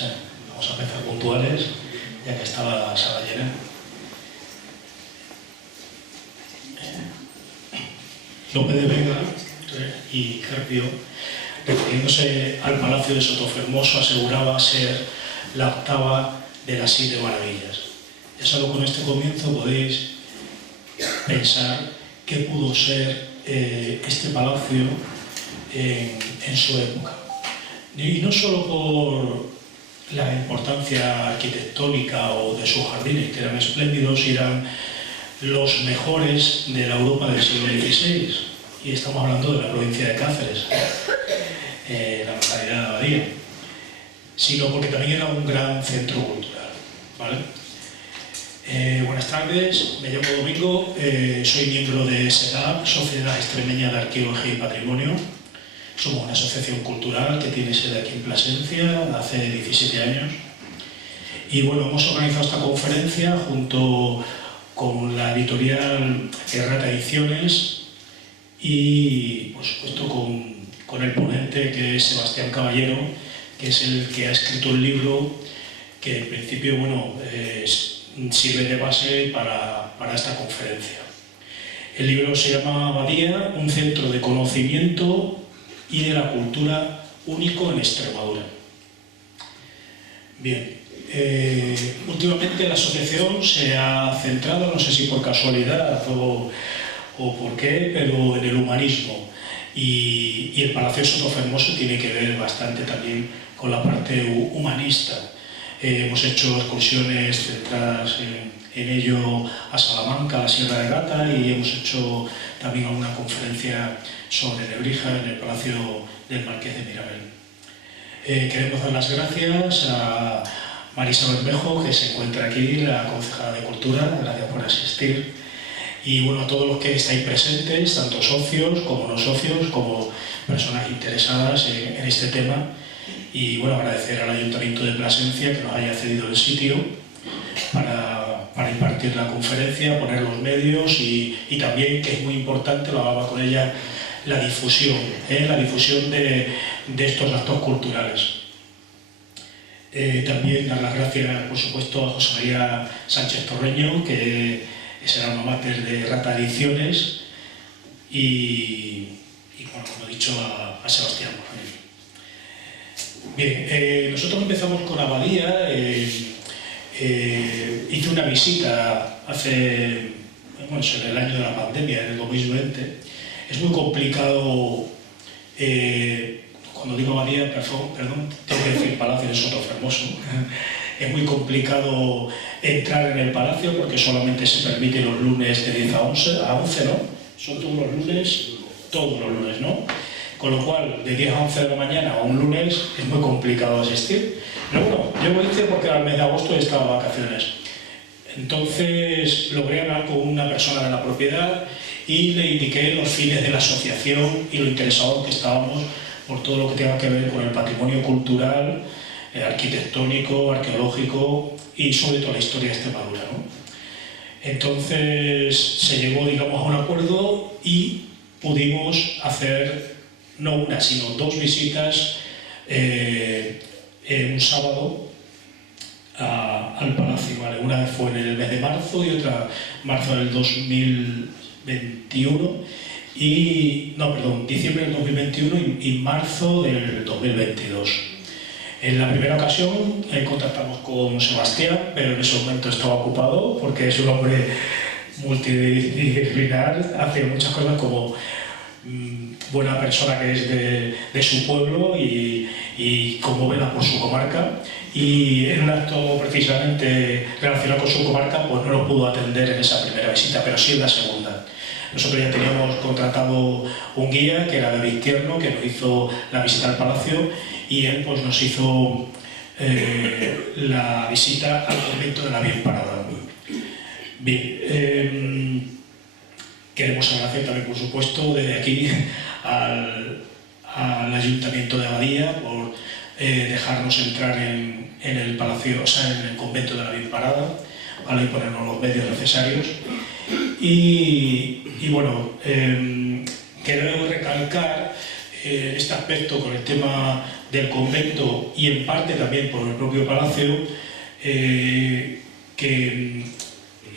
Vamos a empezar puntuales, ya que está la sala llena. Lope de Vega y Carpio, refiriéndose al Palacio de Sotofermoso, aseguraba ser la octava de las 7 maravillas. Ya solo con este comienzo podéis pensar qué pudo ser este palacio en su época. Y no solo por la importancia arquitectónica o de sus jardines, que eran espléndidos y eran los mejores de la Europa del siglo XVI, y estamos hablando de la provincia de Cáceres, la localidad de Abadía, sino porque también era un gran centro cultural, ¿vale? Buenas tardes, me llamo Domingo, soy miembro de SEDAP, Sociedad Extremeña de Arqueología y Patrimonio. Somos una asociación cultural que tiene sede aquí en Plasencia hace 17 años. Y bueno, hemos organizado esta conferencia junto con la editorial Errata Ediciones y, por supuesto, con el ponente, que es Sebastián Caballero, que es el que ha escrito el libro que en principio, bueno, sirve de base para esta conferencia. El libro se llama Abadía, un centro de conocimiento y de la cultura único en Extremadura. Bien, últimamente la asociación se ha centrado, no sé si por casualidad o por qué, pero en el humanismo. Y el Palacio Sotofermoso tiene que ver bastante también con la parte humanista. Hemos hecho excursiones centradas en ello a Salamanca, a la Sierra de Gata, y hemos hecho también alguna conferencia sobre Nebrija en el Palacio del Marqués de Mirabel. Queremos dar las gracias a Marisa Bermejo, que se encuentra aquí, la concejala de Cultura, gracias por asistir. Y bueno, a todos los que estáis presentes, tanto socios como no socios, como personas interesadas en este tema. Y bueno, agradecer al Ayuntamiento de Plasencia que nos haya cedido el sitio para impartir la conferencia, poner los medios y también, que es muy importante, lo hablaba con ella, la difusión de estos actos culturales. También dar las gracias, por supuesto, a José María Sánchez Torreño, que será una máster de Errata Ediciones, y bueno, como he dicho, a Sebastián. Bien, nosotros empezamos con Abadía. Hice una visita en el año de la pandemia, en el 2020. Es muy complicado, cuando digo Abadía, perdón, tengo que decir Palacio de Sotofermoso. Es muy complicado entrar en el palacio porque solamente se permite los lunes de 10 a 11, ¿no? Son todos los lunes, ¿no? Con lo cual, de 10 a 11 de la mañana a un lunes es muy complicado asistir. Pero bueno, yo lo hice porque al mes de agosto estaba de vacaciones. Entonces logré hablar con una persona de la propiedad y le indiqué los fines de la asociación y lo interesados que estábamos por todo lo que tenga que ver con el patrimonio cultural, arquitectónico, arqueológico y sobre todo la historia de Extremadura, ¿no? Entonces se llegó, digamos, a un acuerdo y pudimos hacer no una, sino 2 visitas un sábado al palacio, ¿vale? Una fue en el mes de marzo y otra marzo del 2021 diciembre del 2021 y marzo del 2022. En la primera ocasión contactamos con Sebastián, pero en ese momento estaba ocupado porque es un hombre multidisciplinar, hace muchas cosas como buena persona que es de su pueblo y como vela por su comarca, y en un acto precisamente relacionado con su comarca pues no lo pudo atender en esa primera visita, pero sí en la segunda. Nosotros ya teníamos contratado un guía que era David Tierno, que nos hizo la visita al palacio, y él pues nos hizo la visita al convento de la Bien Parada. Bien, queremos agradecer también, por supuesto, desde aquí al Ayuntamiento de Abadía por dejarnos entrar en el palacio, o sea, en el convento de la Bien Parada, ¿vale? Y ponernos los medios necesarios. Y bueno, quiero recalcar este aspecto con el tema del convento y en parte también por el propio palacio, que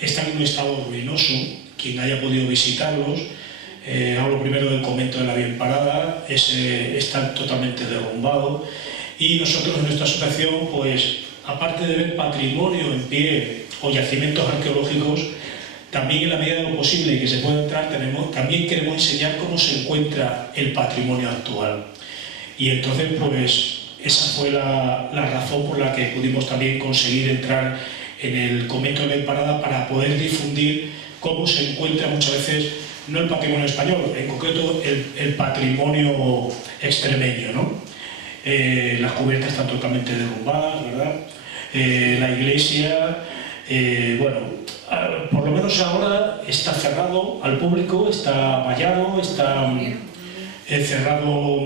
están en un estado ruinoso. Quien haya podido visitarlos, hablo primero del convento de la Bienparada, está totalmente derrumbado, y nosotros en nuestra asociación, pues aparte de ver patrimonio en pie o yacimientos arqueológicos, también en la medida de lo posible que se pueda entrar, también queremos enseñar cómo se encuentra el patrimonio actual. Y entonces, pues esa fue la razón por la que pudimos también conseguir entrar en el convento de la Bienparada, para poder difundir cómo se encuentra muchas veces, no el patrimonio español, en concreto el patrimonio extremeño, ¿no? Las cubiertas están totalmente derrumbadas, ¿verdad? La iglesia, bueno, por lo menos ahora está cerrado al público, está vallado, está cerrado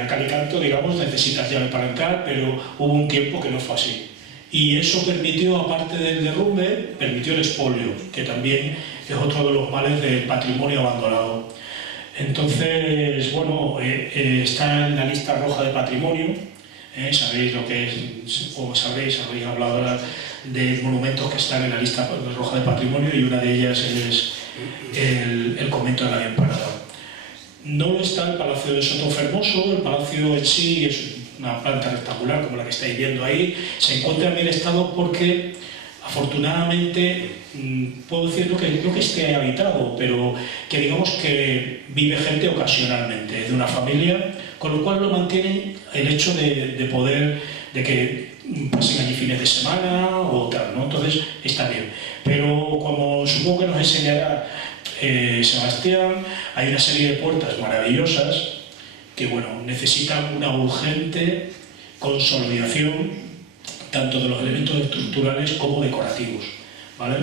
a cal y canto, digamos, necesitas llave para entrar, pero hubo un tiempo que no fue así. Y eso permitió, aparte del derrumbe, permitió el expolio, que también es otro de los males del patrimonio abandonado. Entonces, bueno, está en la lista roja de patrimonio. Sabéis lo que es, o sabréis, habéis hablado ahora de monumentos que están en la lista roja de patrimonio, y una de ellas es el convento de la Bienparada. No está el Palacio de Sotofermoso. El palacio en sí es una planta rectangular como la que estáis viendo ahí. Se encuentra en bien estado porque, afortunadamente, puedo decir no que esté habitado, pero que digamos que vive gente ocasionalmente, de una familia, con lo cual lo mantienen el hecho de poder, de que pasen allí fines de semana o tal, ¿no? Entonces está bien. Pero como supongo que nos enseñará Sebastián, hay una serie de puertas maravillosas que, bueno, necesitan una urgente consolidación tanto de los elementos estructurales como decorativos, ¿vale?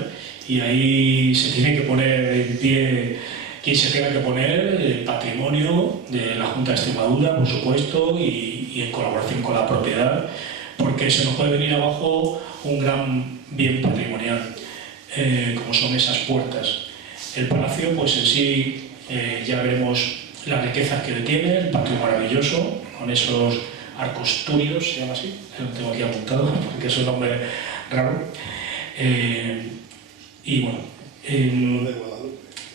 Y ahí se tiene que poner en pie quien se tenga que poner, el patrimonio de la Junta de Extremadura, por supuesto, y en colaboración con la propiedad, porque se nos puede venir abajo un gran bien patrimonial, como son esas puertas. El palacio, pues en sí, ya veremos las riquezas que tiene, el patio maravilloso, con esos arcos túridos, se llama así, lo tengo aquí apuntado, porque es un nombre raro. Y bueno,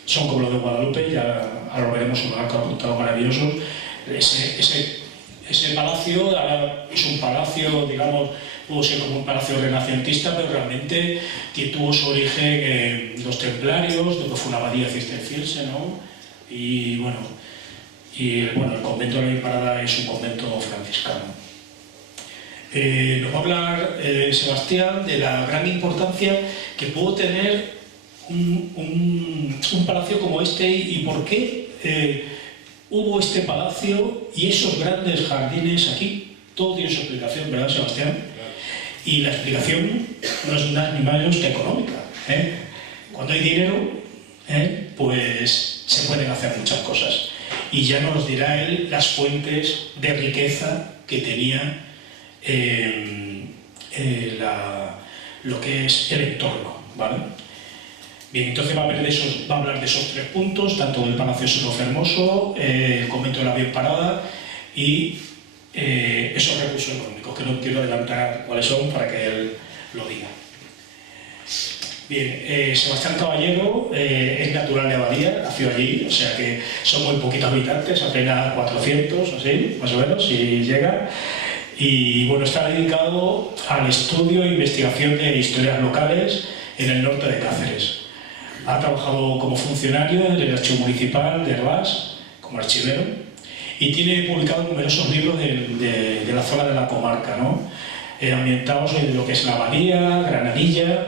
son como los de Guadalupe, ya ahora veremos unos arcos apuntados maravillosos. Ese palacio es un palacio, digamos, pudo ser como un palacio renacentista, pero realmente que tuvo su origen en los templarios, donde fue una abadía cisterciense, ¿no? Y bueno, el convento de la Bienparada es un convento franciscano. Nos va a hablar Sebastián de la gran importancia que pudo tener un palacio como este, y por qué hubo este palacio y esos grandes jardines aquí. Todo tiene su explicación, ¿verdad, Sebastián? Y la explicación no es nada ni menos que económica. Cuando hay dinero, pues se pueden hacer muchas cosas. Y ya nos dirá él las fuentes de riqueza que tenía lo que es el entorno, ¿vale? Bien, entonces va a hablar de esos tres puntos, tanto del Palacio Sotofermoso, el convento de la Bienparada y esos recursos económicos, que no quiero adelantar cuáles son para que él lo diga. Bien, Sebastián Caballero es natural de Abadía, nació allí, o sea que son muy poquitos habitantes, apenas 400, así, más o menos, si llega. Y bueno, está dedicado al estudio e investigación de historias locales en el norte de Cáceres. Ha trabajado como funcionario en el Archivo Municipal de Herbás, como archivero, y tiene publicado numerosos libros de la zona de la comarca, ¿no? Ambientados en lo que es la Abadía, Granadilla,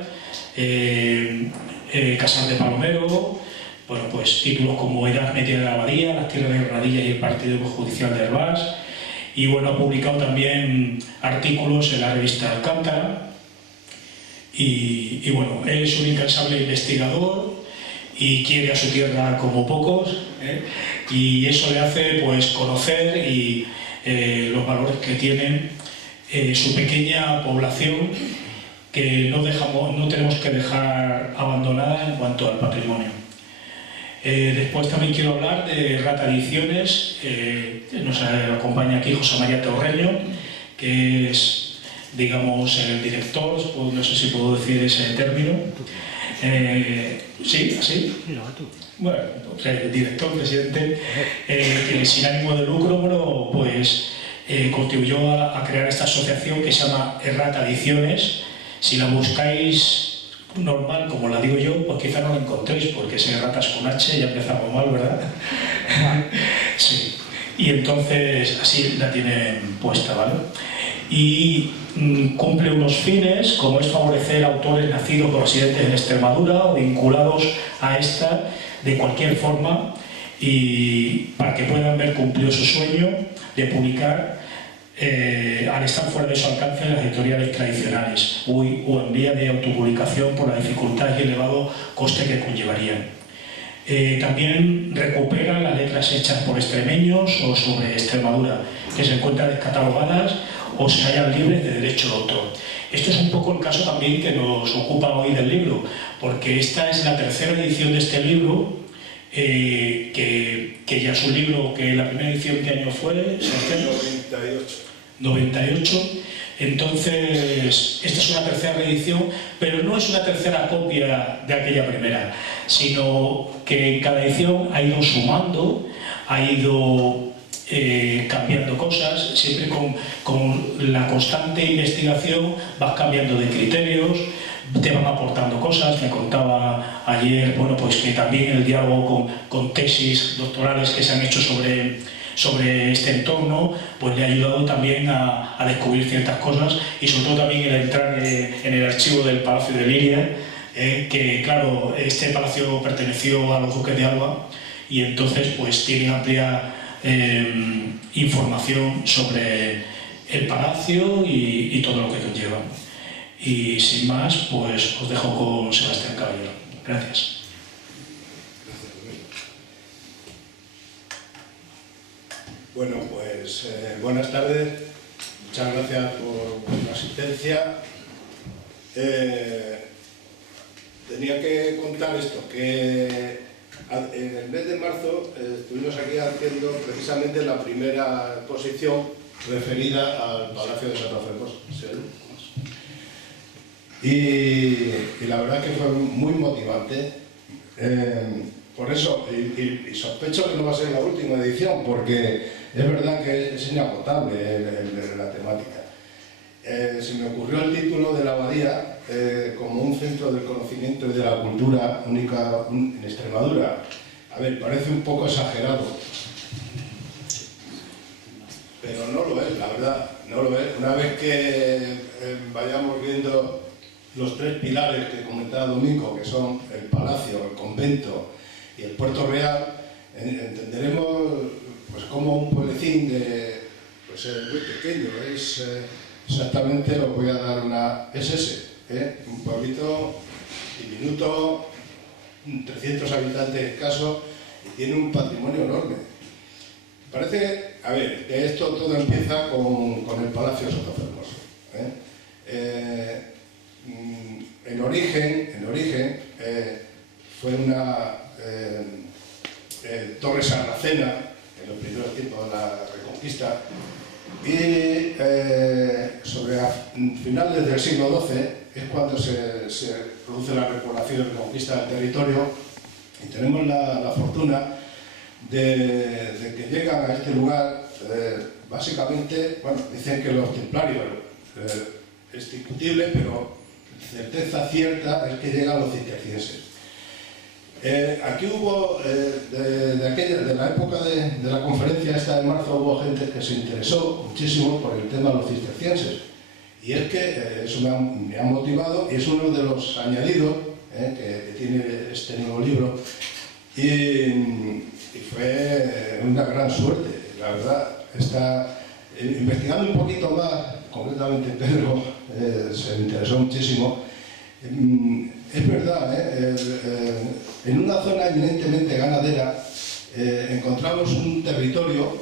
Casal de Palomero, bueno, pues títulos como Edad Media de la Abadía, las tierras de Granadilla y el Partido Judicial de Herbás. Y bueno, ha publicado también artículos en la revista Alcántara. Y bueno, es un incansable investigador y quiere a su tierra como pocos, y eso le hace pues conocer los valores que tiene su pequeña población, que no tenemos que dejar abandonada en cuanto al patrimonio. Después también quiero hablar de Rata Ediciones. Nos acompaña aquí José María Torreño, que es, digamos, el director, no sé si puedo decir ese término. ¿Sí? ¿Así? Bueno, el director, presidente, que sin ánimo de lucro, bueno, pues contribuyó a crear esta asociación que se llama Rata Ediciones. Si la buscáis normal, como la digo yo, pues quizá no la encontréis, porque si ratas con H ya empezamos mal, ¿verdad? Sí. Y entonces así la tienen puesta, ¿vale? Y cumple unos fines, como es favorecer a autores nacidos o residentes en Extremadura o vinculados a esta de cualquier forma, y para que puedan ver cumplido su sueño de publicar al estar fuera de su alcance en las editoriales tradicionales o en vía de autopublicación por la dificultad y elevado coste que conllevarían. También recupera las letras hechas por extremeños o sobre Extremadura, que se encuentran descatalogadas o se hallan libres de derecho de autor. Esto es un poco el caso también que nos ocupa hoy del libro, porque esta es la tercera edición de este libro, que ya es un libro que la primera edición, ¿qué año fue? 98. Entonces, esta es una tercera reedición, pero no es una tercera copia de aquella primera, sino que en cada edición ha ido sumando, ha ido cambiando cosas, siempre con la constante investigación vas cambiando de criterios, te van aportando cosas. Me contaba ayer, bueno, pues que también el diálogo con tesis doctorales que se han hecho sobre este entorno, pues le ha ayudado también a descubrir ciertas cosas, y sobre todo también el entrar en el archivo del Palacio de Liria, que claro, este palacio perteneció a los duques de Alba, y entonces pues tiene amplia información sobre el palacio y todo lo que conlleva. Y sin más, pues os dejo con Sebastián Caballero. Gracias. Bueno, pues buenas tardes. Muchas gracias por la asistencia. Tenía que contar esto, que en el mes de marzo estuvimos aquí haciendo precisamente la primera exposición referida al Palacio de Santa Fermosa. Y la verdad que fue muy motivante. Por eso, y sospecho que no va a ser la última edición, porque es verdad que es inagotable la temática. Se me ocurrió el título de la abadía como un centro del conocimiento y de la cultura única en Extremadura. A ver, parece un poco exagerado, pero no lo es, la verdad, no lo es. Una vez que vayamos viendo los tres pilares que comentaba Domingo, que son el palacio, el convento y el Puerto Real, entenderemos pues como un pueblecín pues, muy pequeño. Es exactamente, os voy a dar es ese, un pueblito diminuto, 300 habitantes escasos, y tiene un patrimonio enorme. Parece, a ver, que esto todo empieza con el Palacio de Santa Fermosa. En origen fue una torre sarracena en los primeros tiempos de la Reconquista, y sobre finales del siglo XII es cuando se produce la repoblación y reconquista del territorio, y tenemos la fortuna de que llegan a este lugar básicamente, bueno, dicen que los templarios, es discutible, pero certeza cierta es que llegan los cistercienses. Aquí hubo, de la época de la conferencia esta de marzo, hubo gente que se interesó muchísimo por el tema de los cistercienses, y es que eso me ha motivado, y es uno de los añadidos que tiene este nuevo libro, y fue una gran suerte, la verdad. Está investigando un poquito más, concretamente Pedro se interesó muchísimo. Es verdad, en una zona eminentemente ganadera encontramos un territorio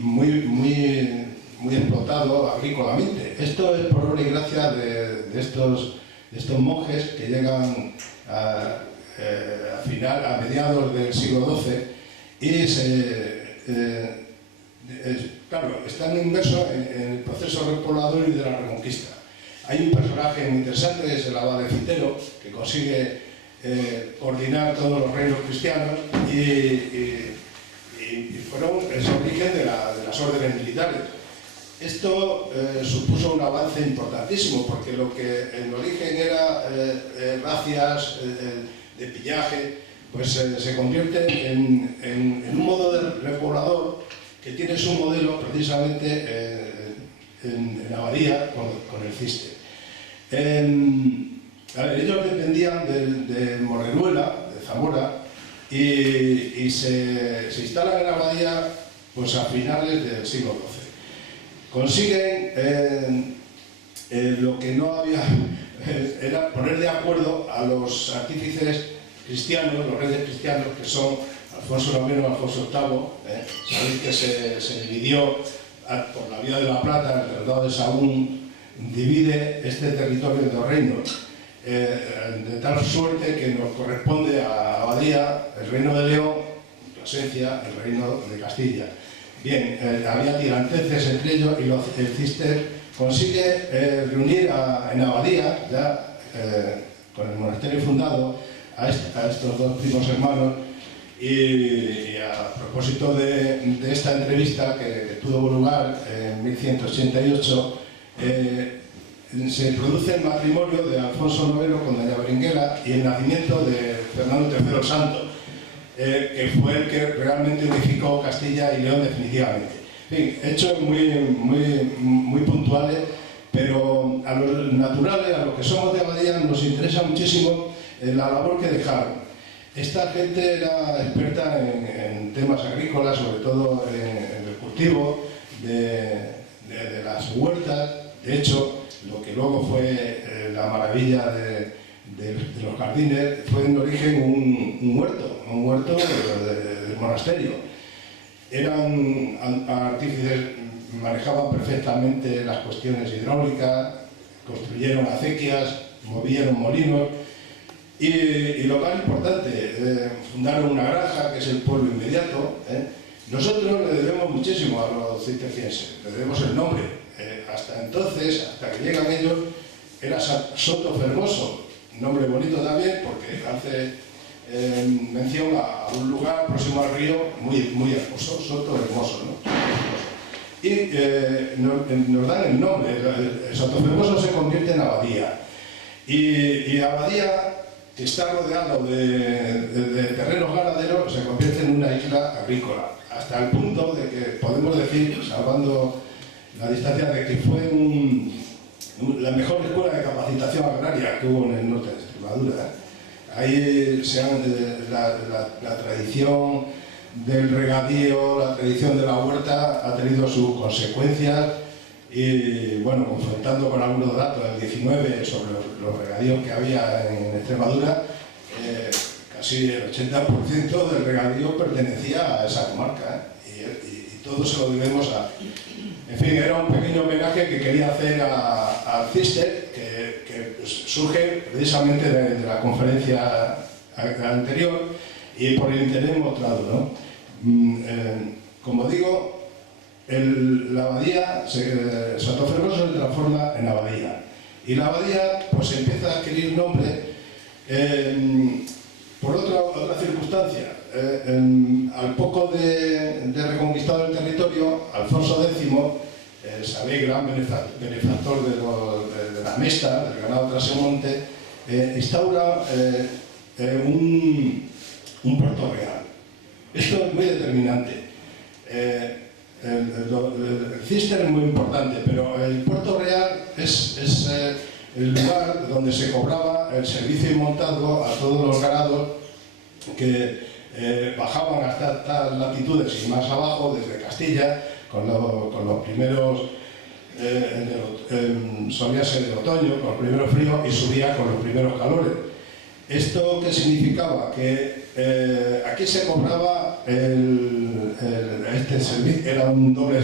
muy explotado agrícolamente. Esto es por obra y gracia de estos monjes que llegan a mediados del siglo XII y claro, están inmersos en el proceso repoblador y de la Reconquista. Hay un personaje muy interesante, que es el abad de Citero, que consigue coordinar todos los reinos cristianos y fueron el origen de las órdenes militares. Esto supuso un avance importantísimo, porque lo que en origen era racias de pillaje, pues se convierte en un modo de repoblador que tiene su modelo precisamente en Abadía con el Cister. Ellos dependían de Morreruela, de Zamora, y se instalan en Abadía pues, a finales del siglo XII. Consiguen lo que no había, era poner de acuerdo a los artífices cristianos, los reyes cristianos, que son Alfonso IX, Alfonso VIII. Sabéis que se dividió por la vía de la Plata, el tratado de Sahagún divide este territorio en dos reinos, de tal suerte que nos corresponde a Abadía el reino de León, Plasencia, el reino de Castilla. Bien, había tiranteces entre ellos y el Cister consigue reunir en Abadía, ya con el monasterio fundado, a estos dos primos hermanos. Y a propósito de esta entrevista que tuvo lugar en 1188, se produce el matrimonio de Alfonso IX con doña Berenguela y el nacimiento de Fernando III el Santo, que fue el que realmente unificó Castilla y León definitivamente. En fin, hechos muy puntuales, pero a los naturales, a los que somos de Abadía, nos interesa muchísimo la labor que dejaron. Esta gente era experta en temas agrícolas, sobre todo en el cultivo de las huertas. De hecho, lo que luego fue la maravilla de los jardines fue en origen un huerto del monasterio. Eran artífices, manejaban perfectamente las cuestiones hidráulicas, construyeron acequias, movieron molinos. Y lo más importante, fundaron una granja, que es el pueblo inmediato. Nosotros le debemos muchísimo a los cistercienses, le debemos el nombre. Hasta entonces, hasta que llegan ellos, era Soto Fermoso, nombre bonito también, porque hace mención a un lugar próximo al río muy hermoso, Soto Hermoso, ¿no? Y nos dan el nombre. Soto Fermoso se convierte en Abadía. Y Abadía, que está rodeado de terrenos ganaderos, se convierte en una isla agrícola, hasta el punto de que podemos decir, salvando la distancia, de que fue la mejor escuela de capacitación agraria que hubo en el norte de Extremadura. Ahí la tradición del regadío, la tradición de la huerta ha tenido sus consecuencias. Y bueno, confrontando con algunos datos del 19 sobre los regadíos que había en Extremadura, casi el 80% del regadío pertenecía a esa comarca, y todo se lo debemos a... En fin, era un pequeño homenaje que quería hacer al Cister, que pues, surge precisamente de la conferencia anterior y por el interés mostrado, ¿no? Como digo, la abadía, Soto Fermoso se transforma en abadía, y la abadía pues empieza a adquirir nombre por otra circunstancia. Al poco de reconquistado el territorio, Alfonso X, sabéis, gran benefactor de la Mesta, del ganado trasemonte, instaura un puerto real. Esto es muy determinante. El Cister es muy importante, pero el Puerto Real es el lugar donde se cobraba el servicio y montazgo a todos los ganados que bajaban hasta tal latitudes y más abajo, desde Castilla, con los primeros, solía ser de otoño, con los primeros fríos, y subía con los primeros calores. ¿Esto qué significaba? Que aquí se cobraba este servicio, era un doble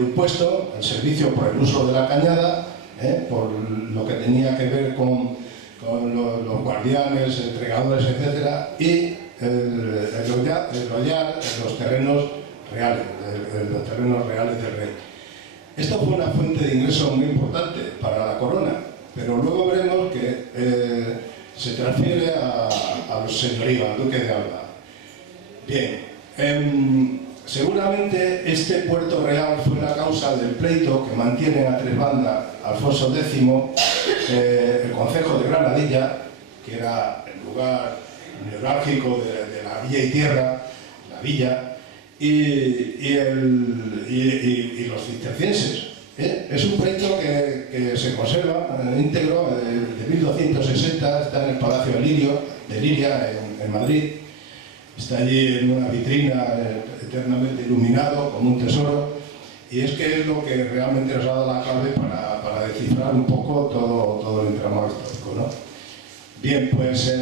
impuesto, el servicio por el uso de la cañada, por lo que tenía que ver con con los guardianes, entregadores, etc. Y el Ollar en los terrenos reales, del rey. Esto fue una fuente de ingreso muy importante para la corona, pero luego veremos que se transfiere a los señoríos, al duque de Alba. Bien, seguramente este puerto real fue la causa del pleito que mantienen a tres bandas Alfonso X, el concejo de Granadilla, que era el lugar neurálgico de la villa y tierra, la villa, y los cistercienses. Es un pleito que se conserva íntegro de 1260, está en el Palacio de Liria, en Madrid. Está allí en una vitrina eternamente iluminado, como un tesoro, y es que es lo que realmente nos ha dado la clave para descifrar un poco todo el entramado histórico, ¿no? Bien, pues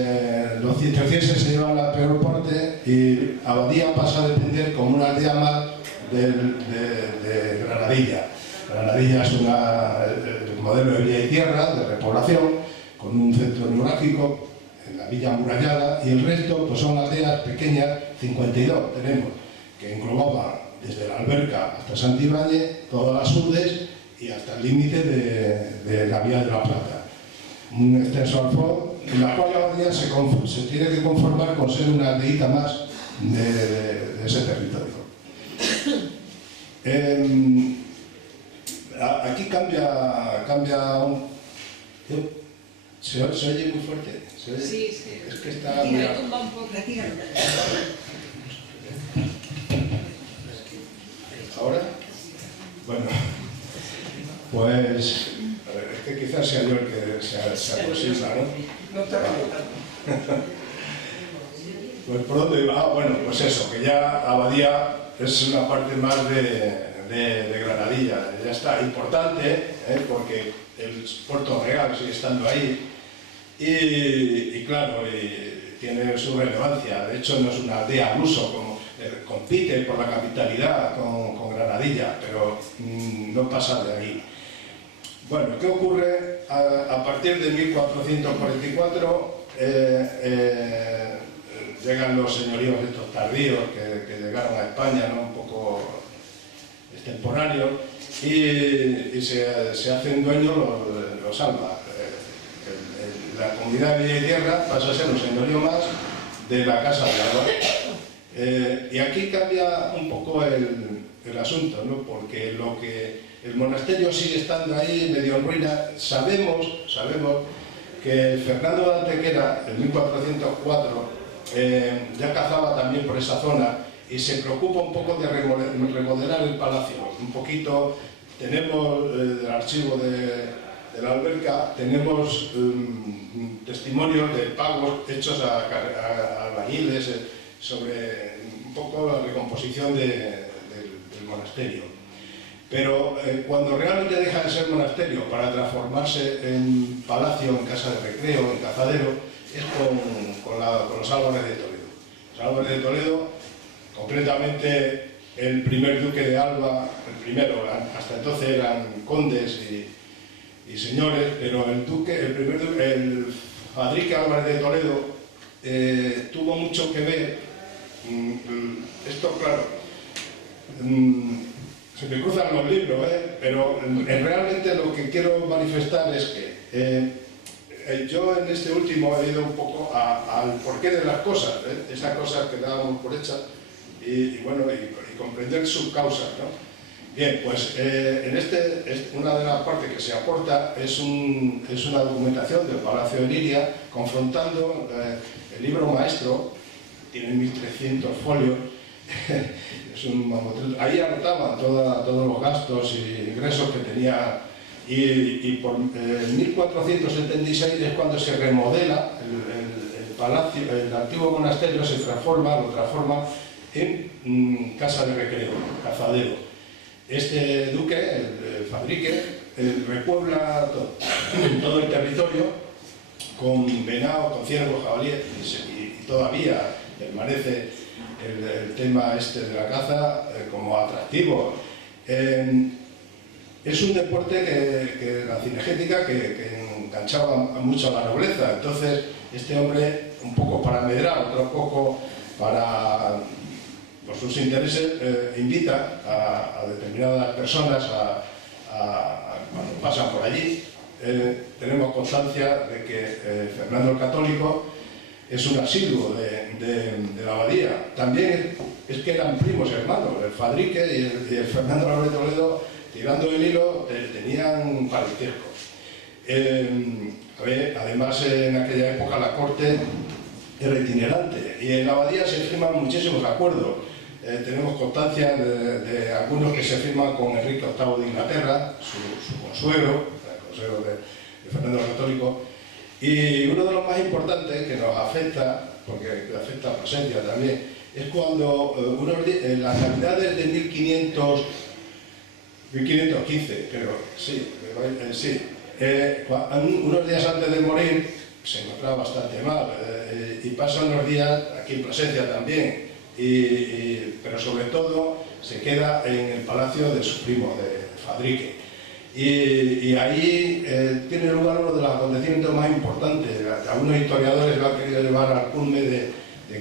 los cistercienses se llevan la peor parte y Abadía pasa a depender como una aldea más de Granadilla. Granadilla es el modelo de villa y tierra, de repoblación, con un centro neurálgico en la villa amurallada, y el resto pues son aldeas pequeñas, 52 tenemos, que englobaban desde la Alberca hasta Santibáñez, todas las urdes y hasta el límite de la vía de la Plata. Un extenso alfoz, en la cual la abadía se tiene que conformar con ser una aldeíta más de ese territorio. Aquí cambia un... ¿Se oye muy fuerte? ¿Se oye? Sí, sí. Es que está... Tumba un poco. ¿Ahora? Bueno, pues... A ver, es que quizás sea yo el que se aproxima, ¿no? No te Pues por dónde iba. Ah, bueno, pues eso, que ya Abadía es una parte más de Granadilla. Ya está, importante, porque el Puerto Real sigue estando ahí y claro, tiene su relevancia. De hecho, no es una aldea al uso, como compite por la capitalidad con Granadilla, pero no pasa de ahí. Bueno, ¿qué ocurre? A partir de 1444 llegan los señoríos estos tardíos que llegaron a España, ¿no? Un poco extemporáneos, y se hacen dueños los Alba. La comunidad de Villa y Tierra pasa a ser un señorío más de la Casa de Alba. Y aquí cambia un poco el asunto, ¿no? Porque el monasterio sigue estando ahí medio en ruina. Sabemos que Fernando de Antequera, en 1404, ya cazaba también por esa zona y se preocupa un poco de remodelar el palacio. Un poquito, tenemos del archivo de la Alberca, tenemos testimonios de pagos hechos a albañiles sobre un poco la recomposición del monasterio. Pero cuando realmente deja de ser monasterio para transformarse en palacio, en casa de recreo, en cazadero, es con los Álvarez de Toledo. Los Álvarez de Toledo, concretamente el primer duque de Alba, el primero, hasta entonces eran condes y señores, pero el Fadrique Álvarez de Toledo tuvo mucho que ver. Esto, claro, se me cruzan los libros, pero realmente lo que quiero manifestar es que yo en este último he ido un poco al porqué de las cosas, esas cosas que dábamos por hechas, y comprender sus causas, ¿no? Bien, pues una de las partes que se aporta es una documentación del Palacio de Liria, confrontando el libro maestro, tiene 1300 folios, es un mamotreto. Ahí anotaban todos los gastos y ingresos que tenía, y por 1476 es cuando se remodela el palacio, el antiguo monasterio lo transforma en casa de recreo, cazadero. Este duque, el Fadrique, repuebla todo el territorio con venado, con ciervos, jabalíes, y todavía permanece el tema este de la caza como atractivo. es un deporte que la cinegética que enganchaba mucho a la nobleza. Entonces este hombre, un poco para medrar, otro poco para por sus intereses, invita a determinadas personas cuando pasan por allí. Tenemos constancia de que Fernando el Católico es un asiduo de la abadía. También es que eran primos hermanos, el Fadrique y el Fernando Álvarez de Toledo, tirando el hilo, tenían parentesco. Además, en aquella época la corte era itinerante y en la abadía se firman muchísimos acuerdos. Tenemos constancia de algunos que se firman con Enrique VIII de Inglaterra, su consuegro, el consuegro de Fernando el Católico. Y uno de los más importantes que nos afecta, porque afecta a Plasencia también, es cuando en las navidades de 1515, creo, sí, unos días antes de morir se encontraba bastante mal, y pasan los días aquí en Plasencia también, pero sobre todo se queda en el palacio de su primo, de Fadrique. Y ahí tiene lugar uno de los acontecimientos más importantes. Algunos historiadores lo han querido llevar al culme de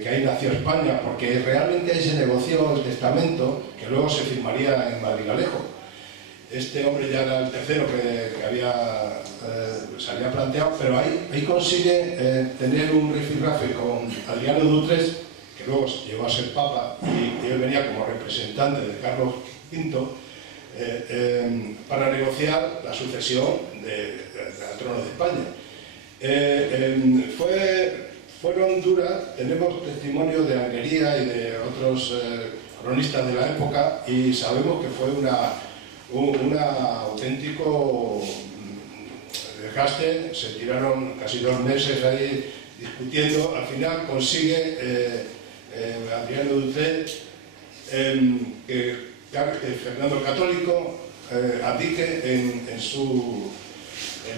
que ahí nació España, porque realmente ahí se negoció el testamento que luego se firmaría en Madrigalejo. Este hombre ya era el tercero que se había planteado, pero ahí consigue tener un rifirrafe con Adriano Dutres, que luego llegó a ser papa, y él venía como representante de Carlos V, para negociar la sucesión al trono de España. Fueron duras, tenemos testimonios de Anguería y de otros cronistas de la época, y sabemos que fue un auténtico desgaste. Se tiraron casi 2 meses ahí discutiendo. Al final consigue Adriano Dutré que Fernando el Católico abdique en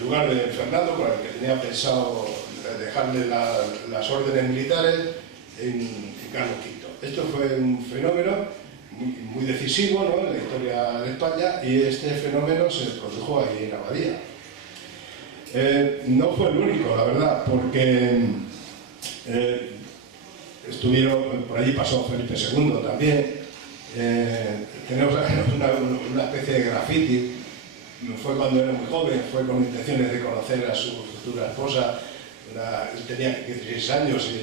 lugar de Fernando, con el que tenía pensado dejarle las órdenes militares, en Carlos V. Esto fue un fenómeno muy decisivo, ¿no?, en la historia de España, y este fenómeno se produjo ahí en Abadía. No fue el único, la verdad, porque por allí pasó Felipe II también. Tenemos una especie de graffiti. Fue cuando era muy joven, fue con intenciones de conocer a su futura esposa. Él tenía 16 años y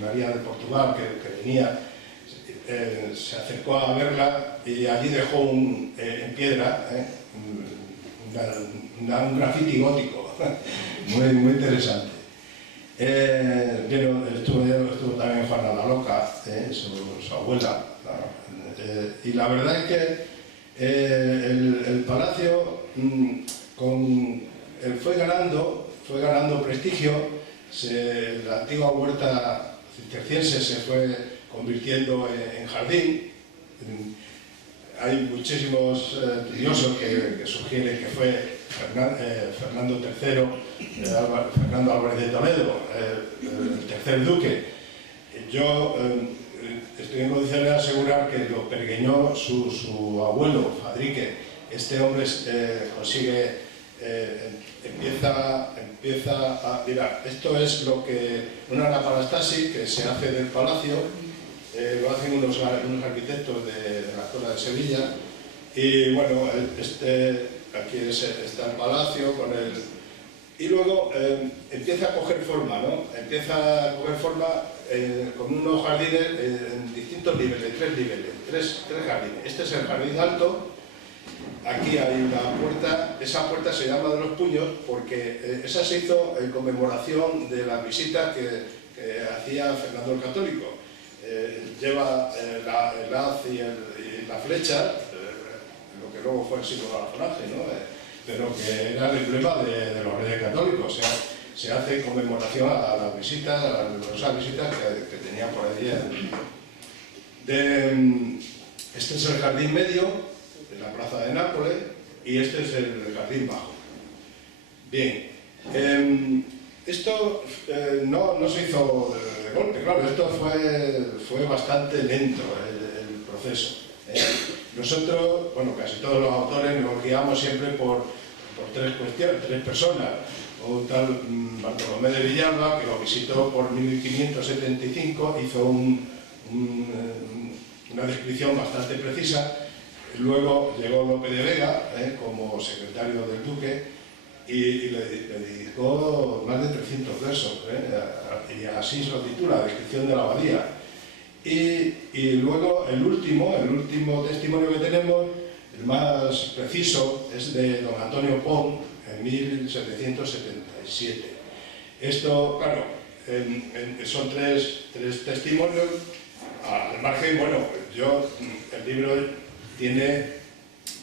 María de Portugal, que venía, se acercó a verla y allí dejó en piedra un graffiti gótico muy interesante. Estuvo también Juana la Loca, su abuela. Y la verdad es que el palacio fue ganando prestigio. La antigua huerta cisterciense se fue convirtiendo en jardín. Hay muchísimos estudiosos que sugieren que fue Fernando III, Fernando Álvarez de Toledo, el tercer duque. Yo estoy en condiciones de asegurar que lo pergeñó su abuelo, Fadrique. Este hombre consigue, empieza a... Mira, esto es una anaparastasis que se hace del palacio, lo hacen unos arquitectos de la Escuela de Sevilla, y bueno, aquí está el palacio con el... Y luego empieza a coger forma, ¿no? Empieza a coger forma con unos jardines en distintos niveles, 3 niveles, tres jardines. Este es el jardín alto. Aquí hay una puerta. Esa puerta se llama de los puños porque esa se hizo en conmemoración de las visitas que hacía Fernando el Católico. Lleva el haz y la flecha, lo que luego fue el símbolo de la falange, ¿no? Pero que era el emblema de los reyes católicos. O sea, se hace en conmemoración a las visitas, a las numerosas visitas que tenían por allí. Este es el jardín medio de la plaza de Nápoles y este es el jardín bajo. Bien, esto no se hizo de golpe, claro, esto fue bastante lento el proceso. Nosotros, bueno, casi todos los autores nos guiamos siempre por tres cuestiones, tres personas. Un tal Bartolomé de Villalba, que lo visitó por 1575, hizo una descripción bastante precisa. Luego llegó Lope de Vega como secretario del duque y le dedicó más de 300 versos, y así se lo titula, Descripción de la abadía. Y luego el último testimonio que tenemos, el más preciso, es de don Antonio Pons en 1777. Esto, claro, son tres testimonios. Al margen, bueno, el libro tiene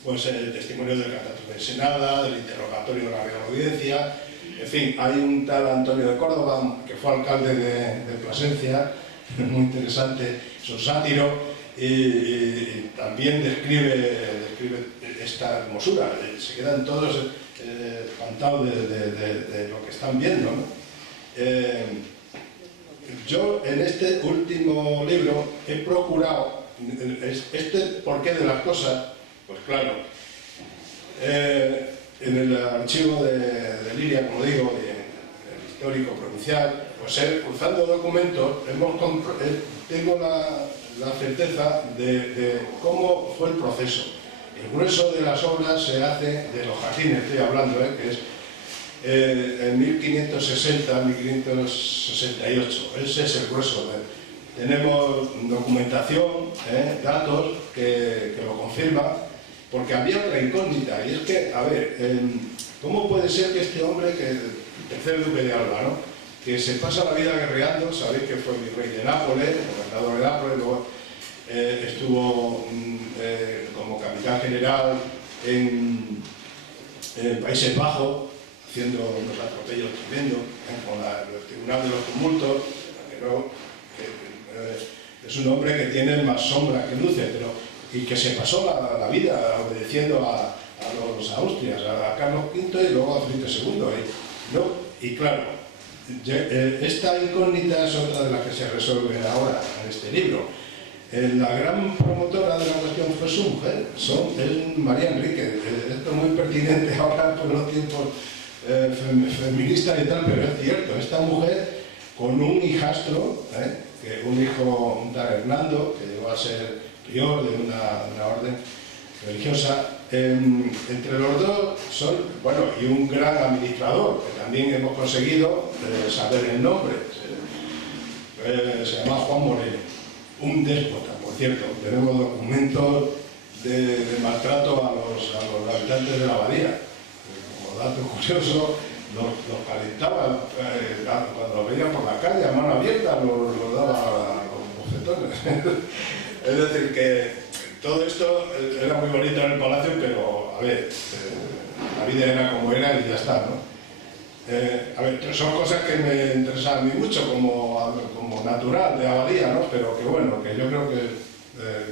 pues el testimonio del catastro de Ensenada, del interrogatorio de la Real Audiencia, en fin, hay un tal Antonio de Córdoba, que fue alcalde de Plasencia, muy interesante, es un sátiro, y también describe esta hermosura. Se quedan todos espantados de lo que están viendo, ¿no? Yo en este último libro he procurado este porqué de las cosas, pues claro, en el archivo de Liria, como digo, el histórico provincial, pues cruzando documentos, tengo la certeza de cómo fue el proceso. El grueso de las obras se hace, de los jardines estoy hablando, que es en 1560, 1568, ese es el grueso. Tenemos documentación, datos que lo confirman, porque había otra incógnita, y es que, a ver, ¿cómo puede ser que este hombre, que el tercer duque de Alba, ¿no?, que se pasa la vida guerreando, sabéis que fue virrey de Nápoles, gobernador de Nápoles, luego estuvo como capitán general en Países Bajos, haciendo unos atropellos tremendos, con el Tribunal de los Tumultos, es un hombre que tiene más sombra que luces, y que se pasó la vida obedeciendo a los Austrias, a Carlos V y luego a Felipe II. Y claro, esta incógnita es otra de las que se resuelve ahora en este libro. La gran promotora de la cuestión fue su mujer, es María Enrique. Esto es muy pertinente ahora por los tiempos feministas y tal, pero es cierto. Esta mujer, con un hijastro, un hijo, un tal Hernando, que llegó a ser prior de una orden religiosa, entre los dos son, bueno, y un gran administrador, que también hemos conseguido saber el nombre, se llama Juan Moreno, un déspota, por cierto. Tenemos documentos de maltrato a los habitantes de la abadía. Como dato curioso, los calentaba, cuando los veían por la calle a mano abierta, los daba con bofetones. Es decir, que todo esto era muy bonito en el palacio, pero, a ver, la vida era como era y ya está, ¿no? A ver, son cosas que me interesan a mí mucho como natural de abadía, ¿no? Pero que bueno, que yo creo que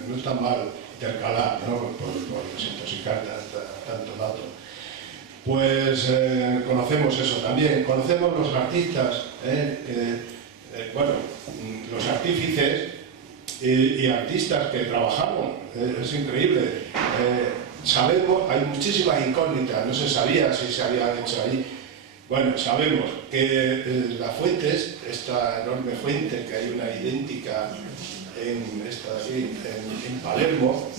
no está mal intercalar, ¿no?, por desintoxicar tanto dato. Pues conocemos eso también, conocemos los artistas, bueno, los artífices y artistas que trabajaron, es increíble. Sabemos, hay muchísimas incógnitas, no se sabía si se habían hecho allí. Bueno, sabemos que las fuentes, esta enorme fuente, que hay una idéntica en Palermo,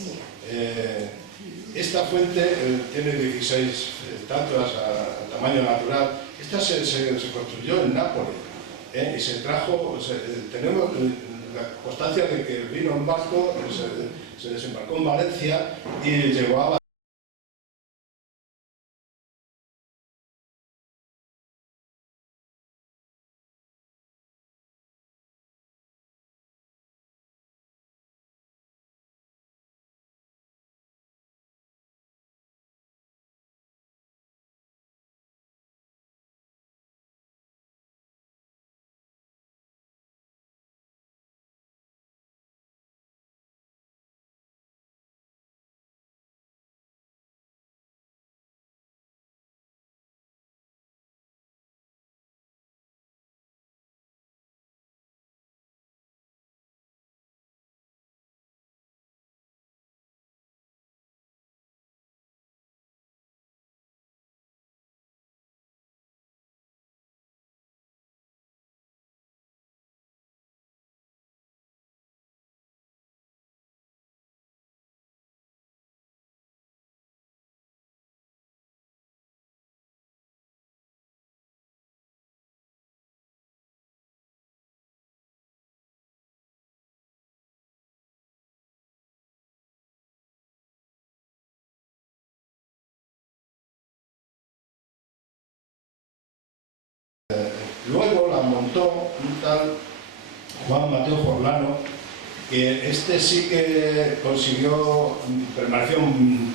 esta fuente tiene 16 estatuas a tamaño natural. Esta se construyó en Nápoles, y se trajo, tenemos la constancia de que vino en barco, se desembarcó en Valencia y llegó a Luego la montó un tal Juan Mateo Forlano, que este sí que consiguió, permaneció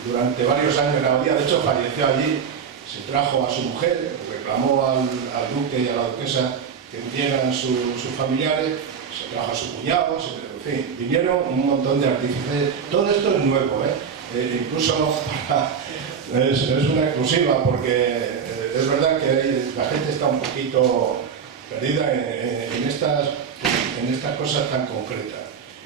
durante varios años en la abadía, de hecho falleció allí, se trajo a su mujer, reclamó al duque y a la duquesa que vinieran sus familiares, se trajo a su cuñado, en fin, vinieron un montón de artífices. Todo esto es nuevo, incluso es una exclusiva, porque es verdad que la gente está un poquito perdida en estas cosas tan concretas.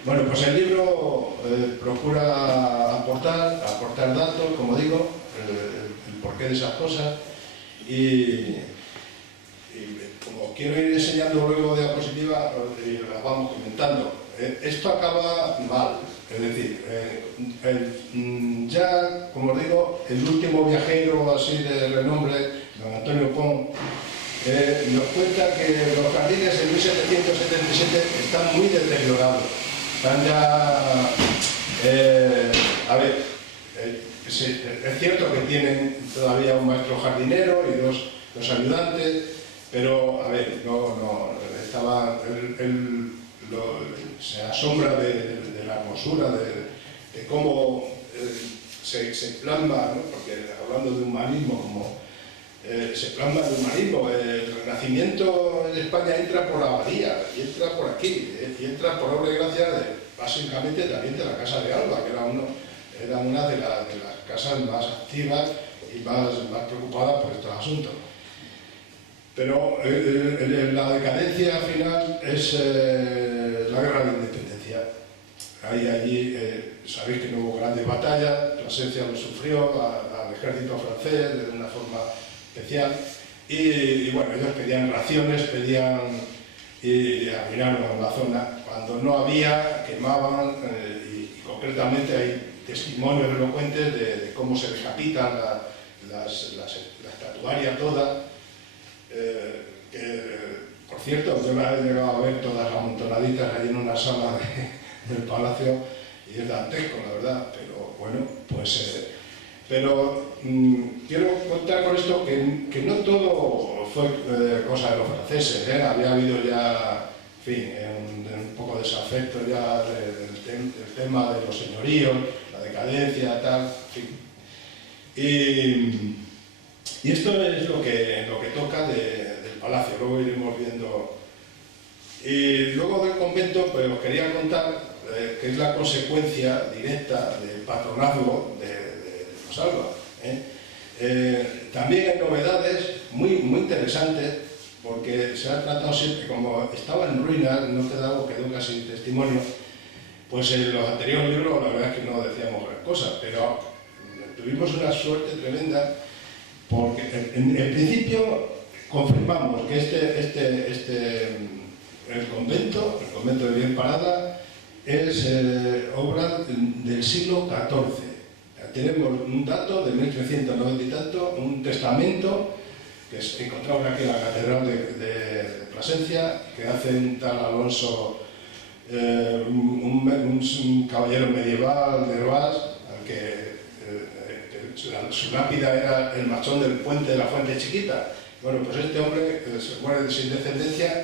Bueno, pues el libro procura aportar datos, como digo, el porqué de esas cosas, y como quiero ir enseñando luego diapositivas, las vamos comentando. Esto acaba mal, es decir, ya, como os digo, el último viajero así de renombre, don Antonio Pons, nos cuenta que los jardines en 1777 están muy deteriorados. Están ya... es cierto que tienen todavía un maestro jardinero y dos ayudantes, pero, a ver, se asombra de la hermosura, de cómo se plasma, ¿no? Porque hablando de humanismo, como se plasma el humanismo, el Renacimiento en España entra por la abadía, y entra por aquí, y entra por obra y gracia básicamente también de la Casa de Alba, que era una de las casas más activas y más preocupadas por estos asuntos. Pero la decadencia final es la guerra de independencia. Allí sabéis que no hubo grandes batallas, Plasencia lo sufrió, al ejército francés de una forma especial, y bueno, ellos pedían raciones, y arruinaron la zona. Cuando no había, quemaban, y concretamente hay testimonios elocuentes de cómo se decapitan la estatuaria toda. Por cierto, yo me he llegado a ver todas las amontonaditas ahí en una sala del palacio, y es dantesco, la verdad, pero bueno, pues... quiero contar con esto que no todo fue cosa de los franceses, había habido ya, en fin, un poco desafecto ya del tema de los señoríos, la decadencia, tal, en fin. Y esto es lo que toca del palacio, luego iremos viendo. Y luego del convento, pues os quería contar que es la consecuencia directa del patronazgo de los Alba. También hay novedades muy interesantes, porque se ha tratado siempre, como estaba en ruinas, no quedó casi testimonio, pues en los anteriores libros la verdad es que no decíamos gran cosa, pero tuvimos una suerte tremenda, porque en principio confirmamos que el convento de Bien Parada es obra del siglo XIV. Tenemos un dato de 1390 y tanto, un testamento que es encontrado aquí en la catedral de Plasencia, que hace un tal Alonso, un caballero medieval de Roas, al que su lápida era el machón del puente de la Fuente Chiquita. Bueno, pues este hombre se muere sin descendencia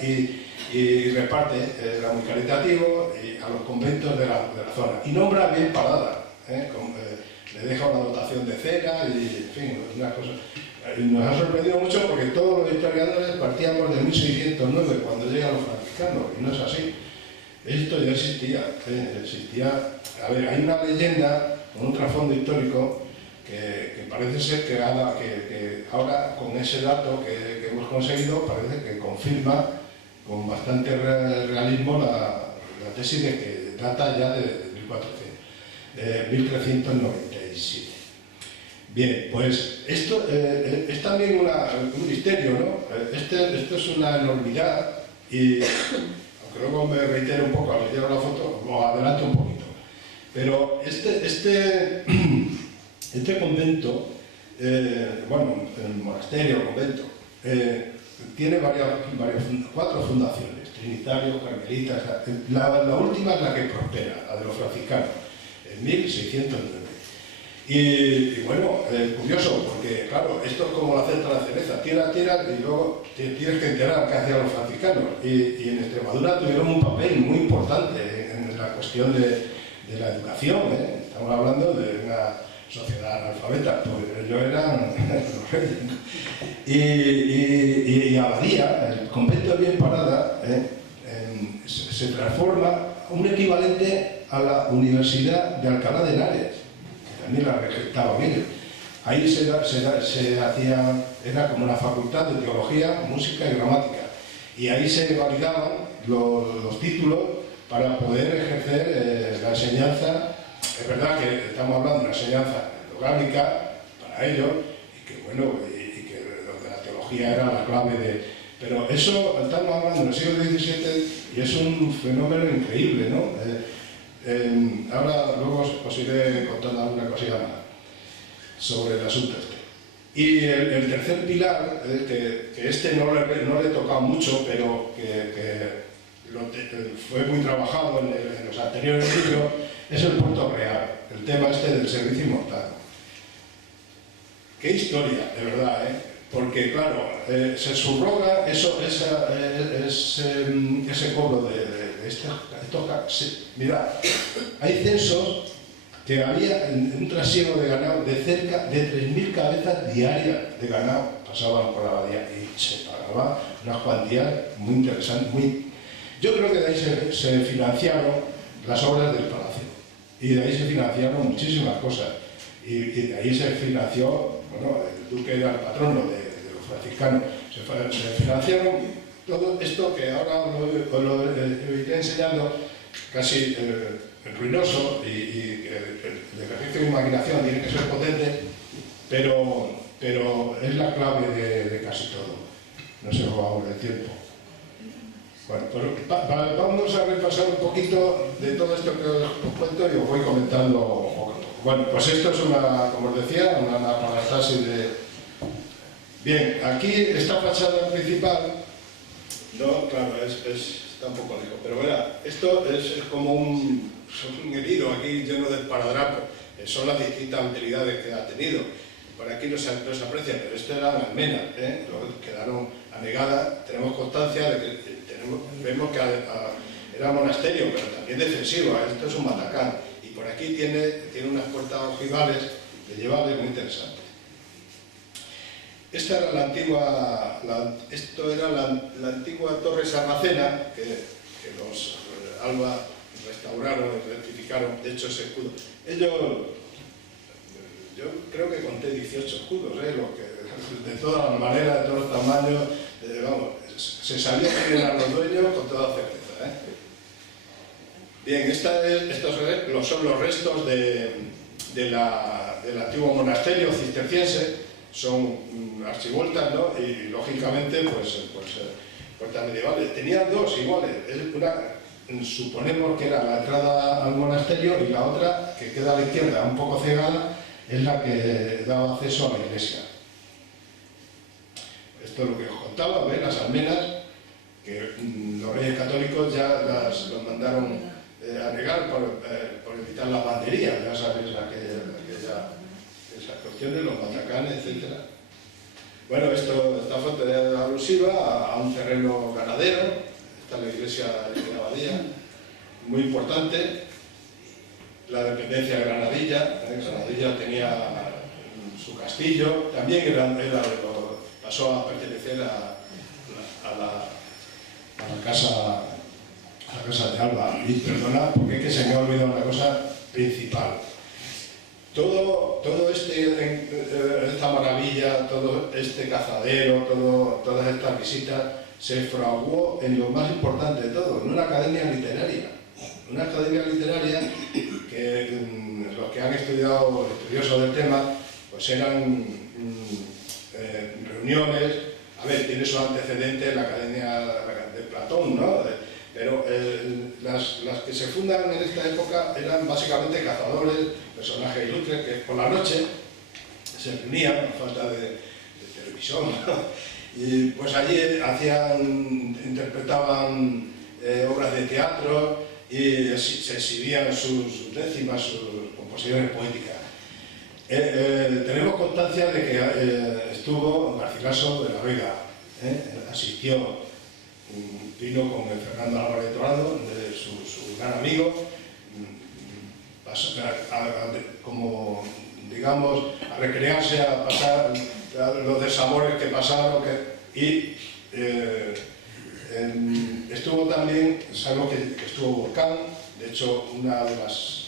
y reparte, era muy caritativo, a los conventos de la zona. Y nombra a Bien Parada, le deja una dotación de cera y, en fin, unas cosas. Nos ha sorprendido mucho porque todos los historiadores partíamos de 1609, cuando llegan los franciscanos, y no es así. Esto ya existía. A ver, hay una leyenda con un trasfondo histórico que parece ser que ahora, con ese dato que hemos conseguido, parece que confirma con bastante realismo la tesis de que data ya de 1397. Bien, pues esto es también un misterio, ¿no? Esto es una enormidad, y aunque luego me reitero un poco al leer la foto, lo adelanto un poquito. Pero este convento, bueno, el monasterio, convento, tiene cuatro fundaciones, trinitarios, carmelitas. La última es la que prospera, la de los franciscanos, en 1609. Y bueno, curioso, porque claro, esto es como la cesta de la cereza, tiras y luego te tienes que enterar qué hacían los franciscanos. Y en Extremadura tuvieron un papel muy importante en la cuestión de la educación, ¿eh? Estamos hablando de una sociedad analfabeta, pues ellos eran los reyes. Y Abadía, el convento de Bien Parada, se transforma un equivalente a la Universidad de Alcalá de Henares, que también la regentaba bien. Ahí se hacía, era como una facultad de teología, música y gramática. Y ahí se validaban los títulos para poder ejercer la enseñanza. Es verdad que estamos hablando de una enseñanza orgánica para ellos, y que bueno, y que donde la teología era la clave de... Pero eso, estamos hablando del siglo XVII y es un fenómeno increíble, ¿no? Ahora luego os iré contando alguna cosilla más sobre el asunto este. Y el tercer pilar, que este no le he tocado mucho, pero que fue muy trabajado en los anteriores libros, es el Puerto Real, el tema este del servicio inmortal. Qué historia, de verdad, ¿eh? Porque claro, se subroga ese cobro de estos... Mirad, hay censos que había un trasiego de ganado de cerca de 3.000 cabezas diarias de ganado pasaban por la abadía y se pagaba unas cuantías muy interesantes. Yo creo que de ahí se financiaron las obras del palacio y de ahí se financiaron muchísimas cosas y de ahí se financió, bueno, el duque era el patrono de los franciscanos, se financiaron todo esto que ahora os lo iré enseñando, casi ruinoso, y el ejercicio de imaginación tiene que ser potente, pero es la clave de casi todo. No se va ahora el tiempo. Bueno, pues vamos a repasar un poquito de todo esto que os cuento y os voy comentando poco a poco. Bueno, pues esto es como os decía, una parafrasis de... Bien, aquí esta fachada principal, no, claro, está un poco lejos, pero verá, esto es como un herido aquí lleno de esparadrapo, son las distintas utilidades que ha tenido. Por aquí no se aprecia, pero esto era la almena, quedaron anegadas, tenemos constancia de que vemos que era monasterio, pero también defensivo, esto es un matacán, y por aquí tiene unas puertas ojivales medievales muy interesantes. Esta era la antigua torre sarracena que los Alba restauraron y rectificaron, de hecho ese escudo. Yo creo que conté 18 escudos, de todas las maneras, de todos los tamaños, vamos, se sabía quién eran los dueños con toda certeza. Bien, estos son los restos del antiguo monasterio cisterciense, son archivoltas, ¿no? Y lógicamente, pues puertas medievales. Tenían dos iguales, suponemos que era la entrada al monasterio y la otra, que queda a la izquierda, un poco cegada, es la que daba acceso a la iglesia. Esto es lo que os contaba, ¿ves? Las almenas, que los reyes católicos ya las mandaron a negar por evitar la bandería, ya sabéis, esas cuestiones, los matacanes, etc. Bueno, esta foto es alusiva a un terreno ganadero, esta es la iglesia de la abadía, muy importante. La dependencia de Granadilla, Granadilla tenía su castillo, también pasó a pertenecer a la casa de Alba. Y perdona, porque es que se me ha olvidado una cosa principal. Todo esta maravilla, todo este cazadero, todas estas visitas, se fraguó en lo más importante de todo, en una academia literaria. Una academia literaria que los que han estudiado, estudiosos del tema, pues eran reuniones. A ver, tiene su antecedente en la Academia de Platón, ¿no? Pero las que se fundan en esta época eran básicamente cazadores, personajes ilustres que por la noche se reunían, a falta de televisión, ¿no? Y pues allí interpretaban obras de teatro y se exhibían sus décimas, sus composiciones poéticas. Tenemos constancia de que estuvo Garcilaso de la Vega, asistió, vino con el Fernando Álvarez de Toledo, su gran amigo, como digamos a recrearse, a pasar los desamores que pasaron, y estuvo también, sabemos que estuvo Volcán. De hecho, una de las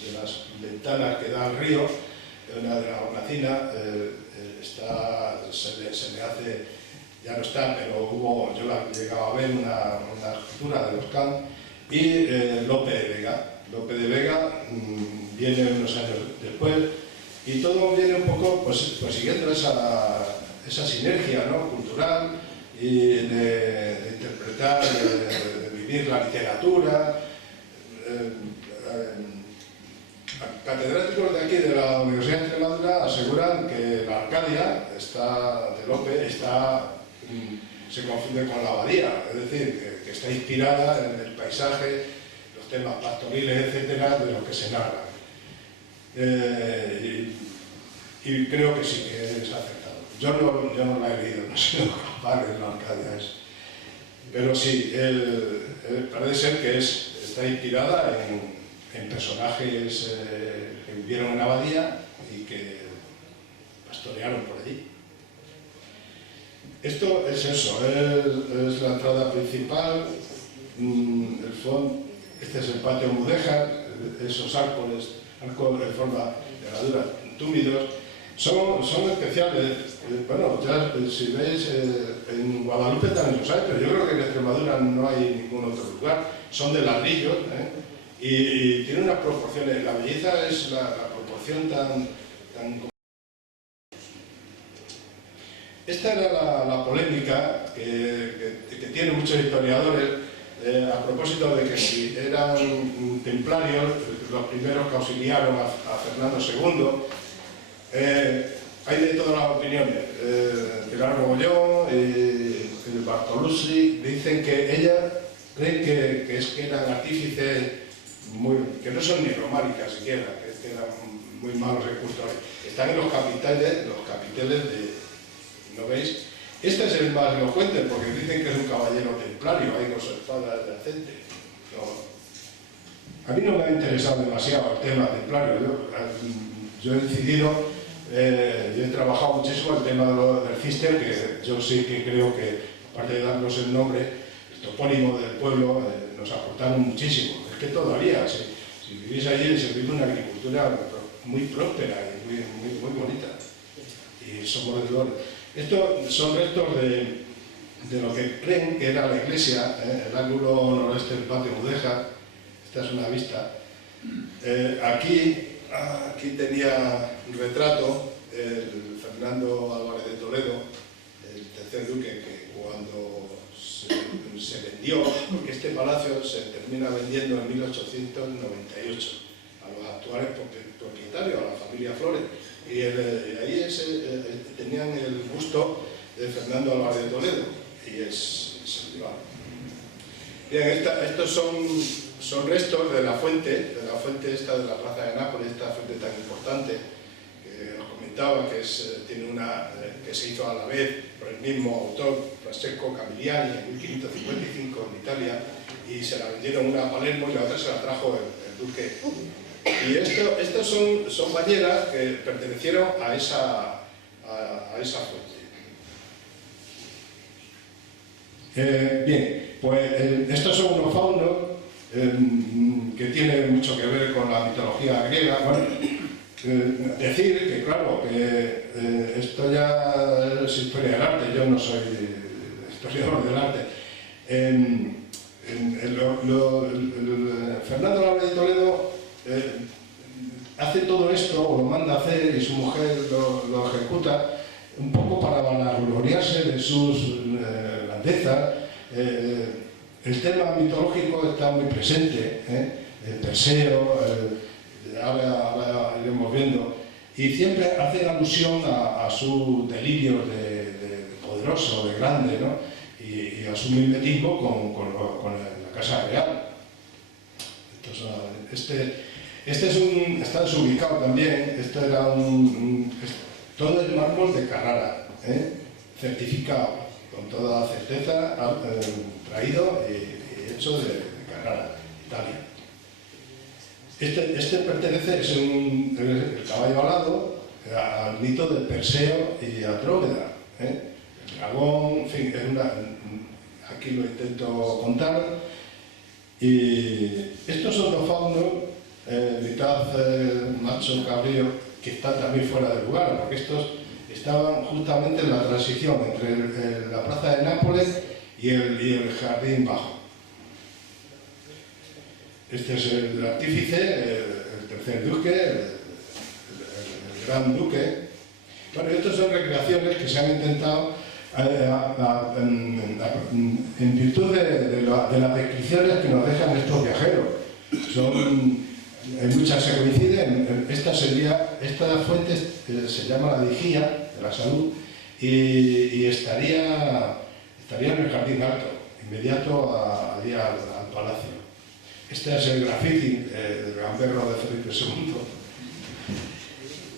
ventanas que da al río, una de las hornacinas, se le hace, ya no está, pero yo la llegaba a ver una escultura de Volcán. Y Lope de Vega viene unos años después, y todo viene un poco pues siguiendo esa sinergia, ¿no?, cultural, y de interpretar, de vivir la literatura. Catedráticos de aquí de la Universidad de Extremadura aseguran que la Arcadia de Lope se confunde con la abadía, es decir, que está inspirada en el paisaje, los temas pastoriles, etcétera, de los que se narran. Y creo que sí, que es acertado. Yo no la he leído, no he sido capaz de la Arcadia, pero sí, parece ser que está inspirada en personajes que vivieron en abadía y que pastorearon por allí. Esto es eso, es la entrada principal, el fondo, este es el patio mudéjar, esos arcos en forma de herradura, túmidos, son especiales. Bueno, ya si veis, en Guadalupe también los hay, pero yo creo que en Extremadura no hay ningún otro lugar, son de ladrillos, y tienen unas proporciones, la belleza es la proporción tan. Esta era la polémica que tienen muchos historiadores a propósito de que si eran templarios, los primeros que auxiliaron a Fernando II. Hay de todas las opiniones. Pilar Mogollón, Bartoluzzi, dicen que ella cree que eran artífices que no son ni románicas siquiera, que eran muy malos escultores. Están en los capiteles ¿no veis? Este es el más elocuente porque dicen que es un caballero templario, ahí con su espada de acente. A mí no me ha interesado demasiado el tema templario. Yo he decidido, yo he trabajado muchísimo el tema del cister, que yo sí que creo que, aparte de darnos el nombre, el topónimo del pueblo, nos aportaron muchísimo. Es que todavía, si vivís allí, se vive una agricultura muy próspera y muy bonita. Y somos deudores. Estos son restos de lo que creen que era la iglesia, el ángulo noroeste del patio mudéjar. Esta es una vista. Aquí tenía un retrato, el Fernando Álvarez de Toledo, el tercer duque, que cuando se vendió, porque este palacio se termina vendiendo en 1898 a los actuales propietarios, a la familia Flores, y ahí tenían el busto de Fernando Álvarez de Toledo, y es el rival. Bien, estos son restos de la fuente esta de la Plaza de Nápoles, esta fuente tan importante que os comentaba, que se hizo a la vez por el mismo autor, Francesco Camilliani, en 1555 en Italia, y se la vendieron una a Palermo y la otra se la trajo el duque. Y estos son bañeras que pertenecieron a esa fuente. Bien, pues estos son unos faunos que tienen mucho que ver con la mitología griega. Bueno, decir que, claro, que esto ya es historia del arte, yo no soy historiador del arte. Fernando Álvarez de Toledo hace todo esto, o lo manda a hacer, y su mujer lo ejecuta, un poco para vanagloriarse de sus grandezas. El tema mitológico está muy presente, el Perseo, ahora iremos viendo, y siempre hace alusión a su delirio de poderoso, de grande, ¿no? y a su mimetismo con la Casa Real. Entonces, Está desubicado también. Esto era todo el mármol de Carrara, certificado, con toda certeza, traído y hecho de Carrara, Italia. Este pertenece, es el caballo alado, al mito de Perseo y Andrómeda. El dragón, en fin, aquí lo intento contar. Y estos son los faunos, mitad macho cabrío, que están también fuera de lugar, porque estos estaban justamente en la transición entre la plaza de Nápoles y el jardín bajo. Este es el artífice, el tercer duque, el gran duque. Bueno, estas son recreaciones que se han intentado en virtud de las descripciones que nos dejan estos viajeros. Muchas se coinciden. Esta fuente se llama la Vigía de la Salud y estaría en el Jardín Alto, inmediato allí al palacio. Este es el grafiti del gamberro de Felipe II.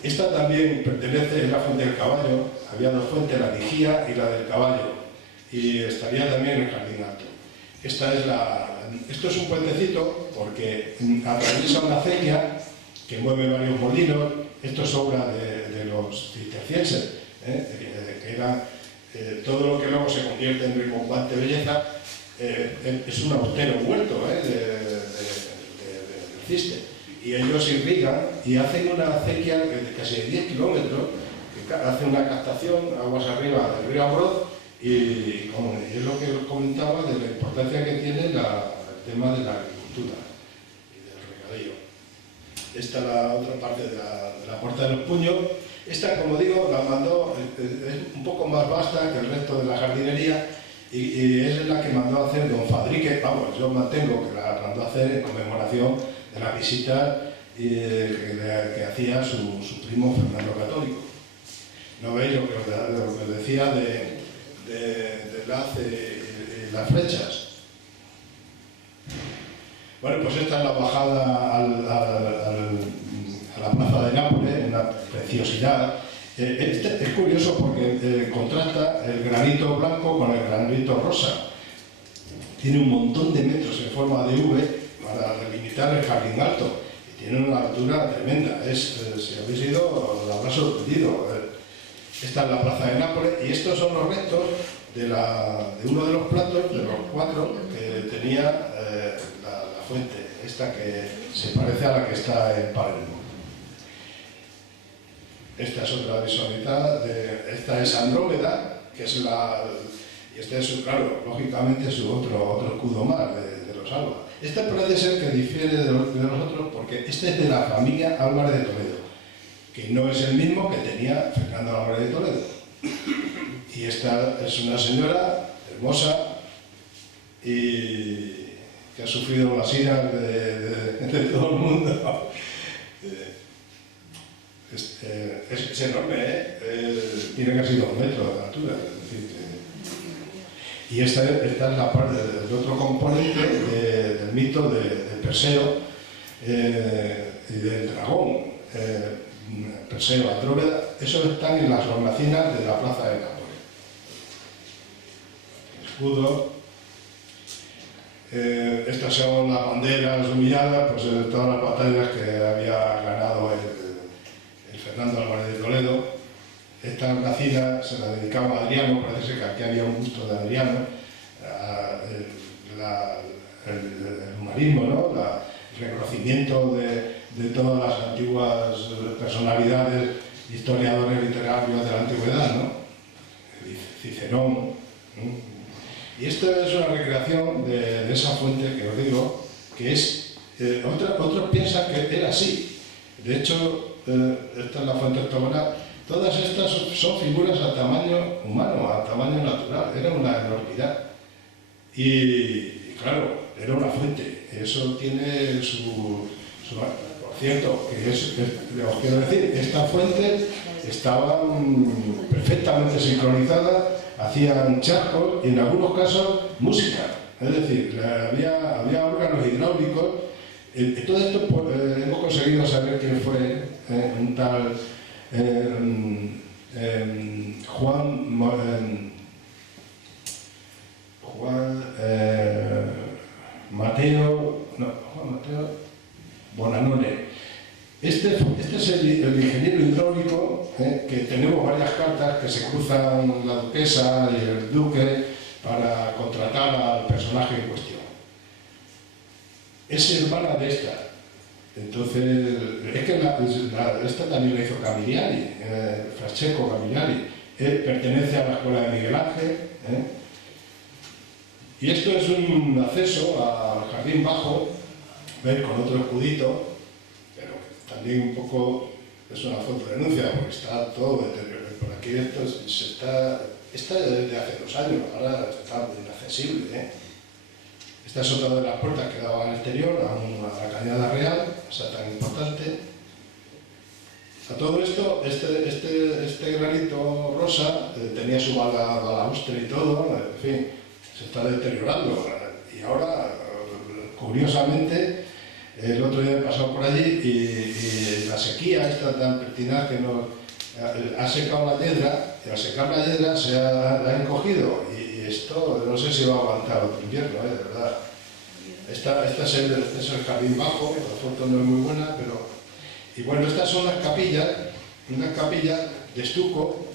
Esta también pertenece a la fuente del caballo. Había dos fuentes, la Vigía y la del caballo, y estaría también en el Jardín Alto. Esto es un puentecito porque atraviesa una acequia que mueve varios molinos. Esto es obra de los cistercienses, que era todo lo que luego se convierte en rimbombante belleza. Es un austero huerto del Ciste, y ellos irrigan y hacen una acequia de casi 10 kilómetros, que hace una captación aguas arriba del río Ambroz, y es lo que os comentaba de la importancia que tiene el tema de la agricultura y del regadío. Esta es la otra parte de la Puerta de los Puños. Esta, como digo, la mandó, es un poco más vasta que el resto de la jardinería, y es la que mandó a hacer don Fadrique. Vamos, yo mantengo que la mandó a hacer en conmemoración de la visita que hacía su primo Fernando Católico. ¿No veis lo que decía de las flechas? Bueno, pues esta es la bajada a la plaza de Nápoles, una preciosidad. Es curioso porque contrasta el granito blanco con el granito rosa. Tiene un montón de metros en forma de V para delimitar el Jardín Alto, y tiene una altura tremenda. Si habéis ido, lo habrá sorprendido. Esta es la plaza de Nápoles, y estos son los restos de uno de los platos, de los 4 que tenía la fuente, esta que se parece a la que está en Palermo. Esta es otra visualidad, esta es Andrómeda, que es y este es, claro, lógicamente su otro escudo más de los Alba. Este parece ser que difiere de los otros porque este es de la familia Álvarez de Toledo, que no es el mismo que tenía Fernando Álvarez de Toledo. Y esta es una señora hermosa y que ha sufrido las iras de todo el mundo. Es enorme, tiene casi 2 metros de altura. Es decir, y esta es la parte del otro componente del mito de Perseo y del dragón. Perseo, Andrómeda, esos están en las hornacinas de la plaza de Nápoles. Escudo. Estas son las banderas humilladas, pues de todas las batallas que había ganado el Fernando Álvarez de Toledo. Esta hornacina se la dedicaba a Adriano, parece que aquí había un gusto de Adriano, el humanismo, ¿no? El reconocimiento de todas las antiguas personalidades, historiadores literarios de la antigüedad, ¿no? Cicerón, ¿no? Y esto es una recreación de esa fuente que os digo, que es... otros piensan que era así. De hecho, esta es la fuente octogonal. Todas estas son figuras a tamaño humano, a tamaño natural. Era una enormidad. Y claro, era una fuente. Eso tiene por cierto, os quiero decir, estas fuentes estaban perfectamente sincronizadas, hacían charcos y en algunos casos música. Es decir, había órganos hidráulicos Todo esto hemos conseguido saber quién fue un tal Juan Mateo Bonanone. Este es el ingeniero hidráulico, que tenemos varias cartas que se cruzan la duquesa y el duque para contratar al personaje en cuestión. Es hermana de esta. Entonces, es que esta también la hizo Camilleri, Francesco Camilleri. Él pertenece a la escuela de Miguel Ángel. Y esto es un acceso al jardín bajo, ¿veis? Con otro escudito, pero también un poco es una foto de denuncia, porque está todo deteriorado. Por aquí esto está desde hace 2 años, ahora está inaccesible. Esta es otra de las puertas que daban al exterior, a la Cañada Real, o sea, tan importante. A todo esto, este granito rosa tenía su balaustre y todo, en fin, se está deteriorando. Y ahora, curiosamente, el otro día he pasado por allí y la sequía esta tan pertinaz que nos ha secado la yedra, y al secar la yedra la ha encogido, y esto no sé si va a aguantar otro invierno, de verdad. Este es el jardín bajo, la foto no es muy buena, pero... Y bueno, estas son unas capillas de estuco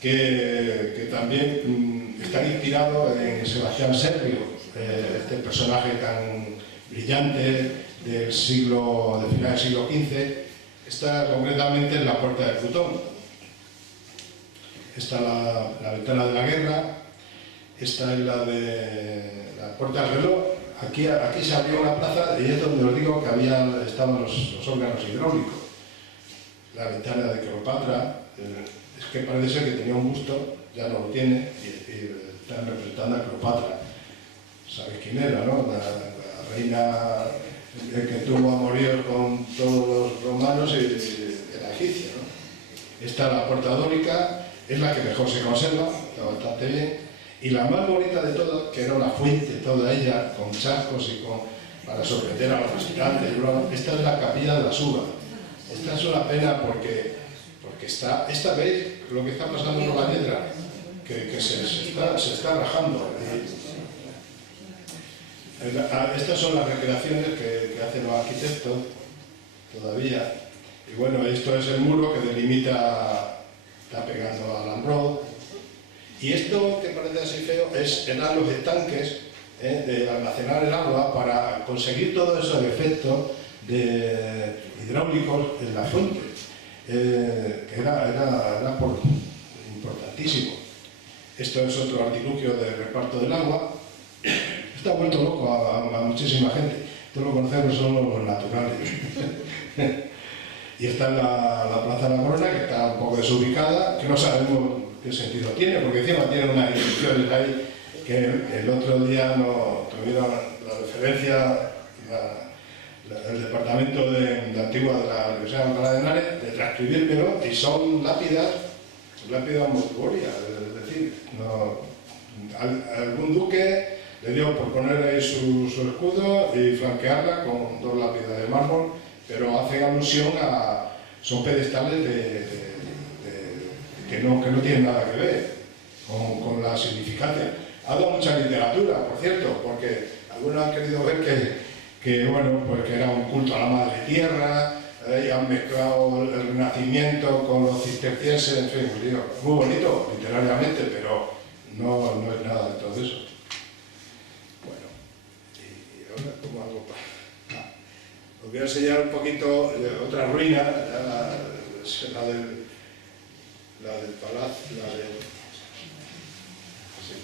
que también están inspirados en Sebastián Serlio, este personaje tan brillante de final del siglo XV. Está concretamente en la Puerta de Plutón. Está la Ventana de la Guerra, esta es la de la Puerta del Reloj. Aquí se abrió una plaza y es donde os digo que estaban los órganos hidráulicos. La Ventana de Cleopatra, es que parece ser que tenía un busto, ya no lo tiene, y están representando a Cleopatra. ¿Sabéis quién era, no? La reina que tuvo a morir con todos los romanos y la egipcia, ¿no? Esta, la Puerta Dórica, es la que mejor se conserva, está bastante bien. Y la más bonita de todas, que era una fuente, toda ella, con charcos y para sorprender a los visitantes. Esta es la Capilla de las Uvas. Esta es una pena porque esta vez lo que está pasando con la yedra, que se está rajando. Estas son las recreaciones que hacen los arquitectos todavía. Y bueno, esto es el muro que delimita, está pegando a Alambró. Y esto, que parece así feo, eran los estanques de almacenar el agua para conseguir todos esos efectos hidráulicos en la fuente, que era importantísimo. Esto es otro artilugio de reparto del agua. Está vuelto loco a muchísima gente. Esto lo conocemos solo los naturales. Y está en la Plaza de la Corona, que está un poco desubicada, que no sabemos qué sentido tiene, porque encima tiene unas inscripciones ahí que el otro día no tuvieron la referencia, el departamento de Antigua de la Universidad de Alcalá de Henares, de transcribírmelo, y son lápidas mortuorias, es decir, algún duque le dio por poner ahí su escudo y flanquearla con 2 lápidas de mármol, pero hacen alusión son pedestales que no tienen nada que ver con la significancia. Ha dado mucha literatura, por cierto, porque algunos han querido ver que era un culto a la madre tierra, y han mezclado el Renacimiento con los cistercienses, en fin, un lío muy bonito literariamente, pero no es nada de todo eso. Bueno, y ahora como hago os voy a enseñar un poquito otra ruina, la del palacio, sí.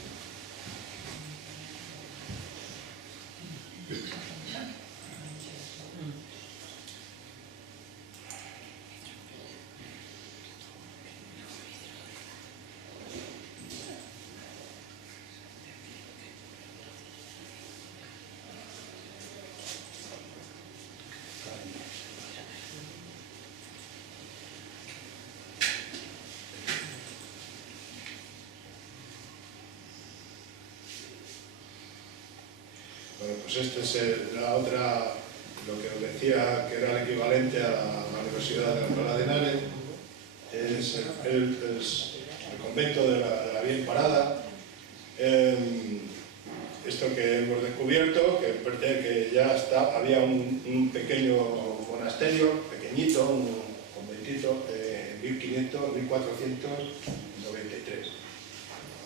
Bueno, pues esta es la otra lo que os decía que era el equivalente a la Universidad de Alcalá de Henares, es el convento de la Bien Parada. Esto que hemos descubierto, que ya había un pequeño monasterio, pequeñito, un conventito, en 1493.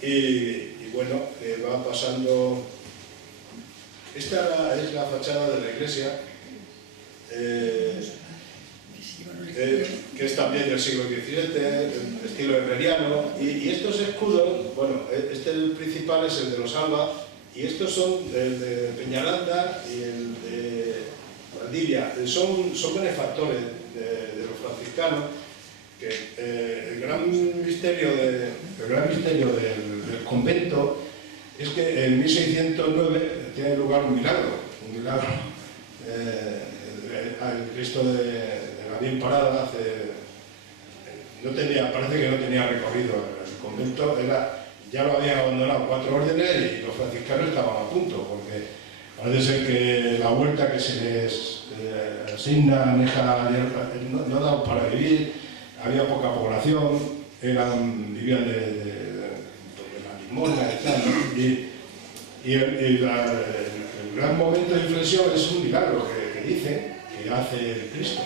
Y bueno, va pasando. Esta es la fachada de la iglesia, que es también del siglo XVII, de estilo herreriano. Y estos escudos, bueno, el principal es el de los Alba, y estos son el de Peñaranda y el de Valdivia. Son benefactores de los franciscanos, que el gran misterio del convento es que en 1609 tiene lugar un milagro. El Cristo de la Bien Parada parece que no tenía recorrido. El convento ya lo habían abandonado 4 órdenes y los franciscanos estaban a punto, porque parece ser que la huerta que se les asigna no daba para vivir, había poca población, vivían de la limosna y tal, ¿no? Y el gran momento de inflexión es un milagro que dicen que hace el Cristo.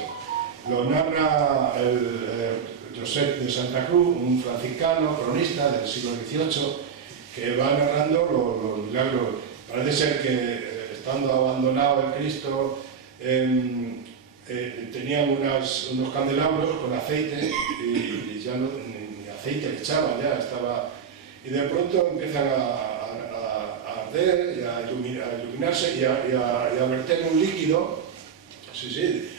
Lo narra Josep de Santa Cruz, un franciscano, cronista del siglo XVIII, que va narrando los milagros. Parece ser que, estando abandonado el Cristo, tenían unos candelabros con aceite y ya ni aceite le echaban, ya estaba. Y de pronto empiezan a arder y a iluminarse y a verter un líquido. Sí,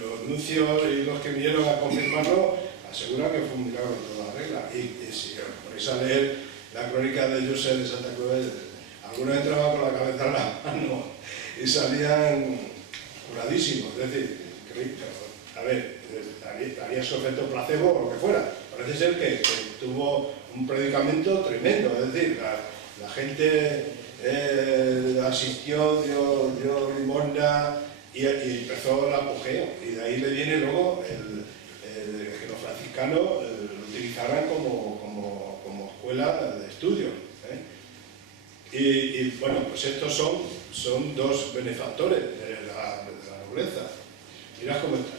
los nuncios y los que vinieron a confirmarlo aseguran que fue un milagro de toda regla. Y si os ponéis a leer la crónica de Josep de Santa Cruz, algunos entraban con la cabeza en la mano y salían curadísimos. Es decir, a ver, haría su efecto placebo o lo que fuera. Parece ser que tuvo un predicamento tremendo. Es decir, la gente asistió, dio limosna y empezó el apogeo. Y de ahí le viene luego que los franciscanos lo utilizaran como escuela de estudio. Y bueno, pues estos son 2 benefactores de la nobleza. Mirad cómo está.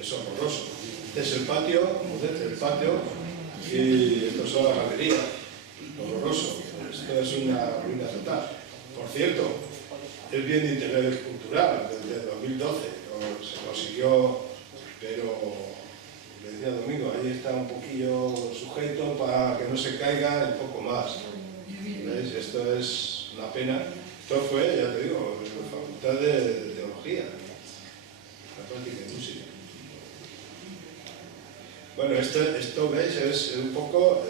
Es horroroso. Este es el patio, y estos son las galerías. Horroroso. Esto es una ruina total. Por cierto, es bien de interés cultural, desde 2012. Se consiguió, pero le decía Domingo, ahí está un poquillo sujeto para que no se caiga y poco más. ¿Veis? Esto es una pena. Esto fue, ya te digo, la facultad de teología, la práctica de música. Bueno, esto veis, es un poco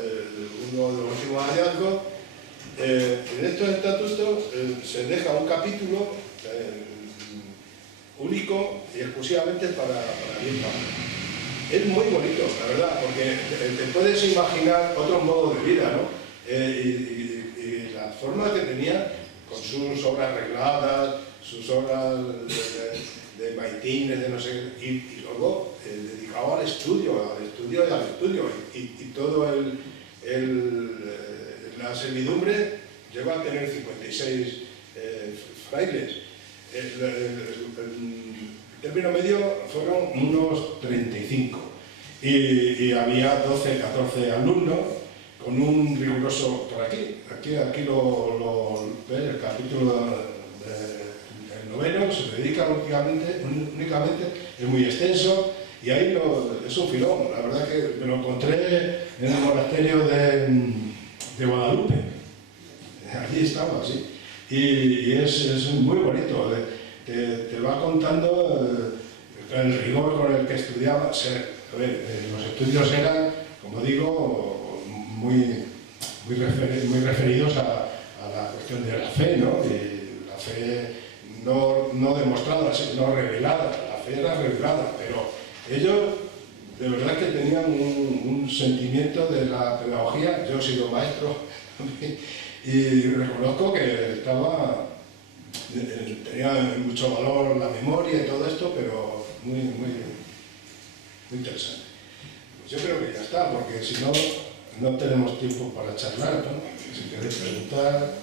uno de los últimos hallazgos. En estos estatutos se deja un capítulo único y exclusivamente para Bien Parada. Es muy bonito, la verdad, porque te puedes imaginar otros modos de vida, ¿no? Y la forma que tenía, con sus obras regladas, sus obras de maitines, de no sé, y luego dedicado al estudio y todo la servidumbre llegó a tener 56 frailes. El término medio fueron unos 35 y había 12, 14 alumnos con un riguroso, por aquí lo ves, el capítulo del 9º se dedica únicamente, es muy extenso y ahí es un filón. La verdad que me lo encontré en el monasterio de Guadalupe, allí estaba, sí, y es muy bonito. Te va contando el rigor con el que estudiaba. A ver, los estudios eran, como digo, muy referidos a la cuestión de la fe, ¿no? Y la fe no demostrada, no revelada. La fe era revelada, pero ellos de verdad que tenían un sentimiento de la pedagogía. Yo he sido maestro y reconozco que estaba tenía mucho valor la memoria y todo esto, pero muy interesante. Pues yo creo que ya está, porque si no, no tenemos tiempo para charlar, ¿no? Si queréis preguntar...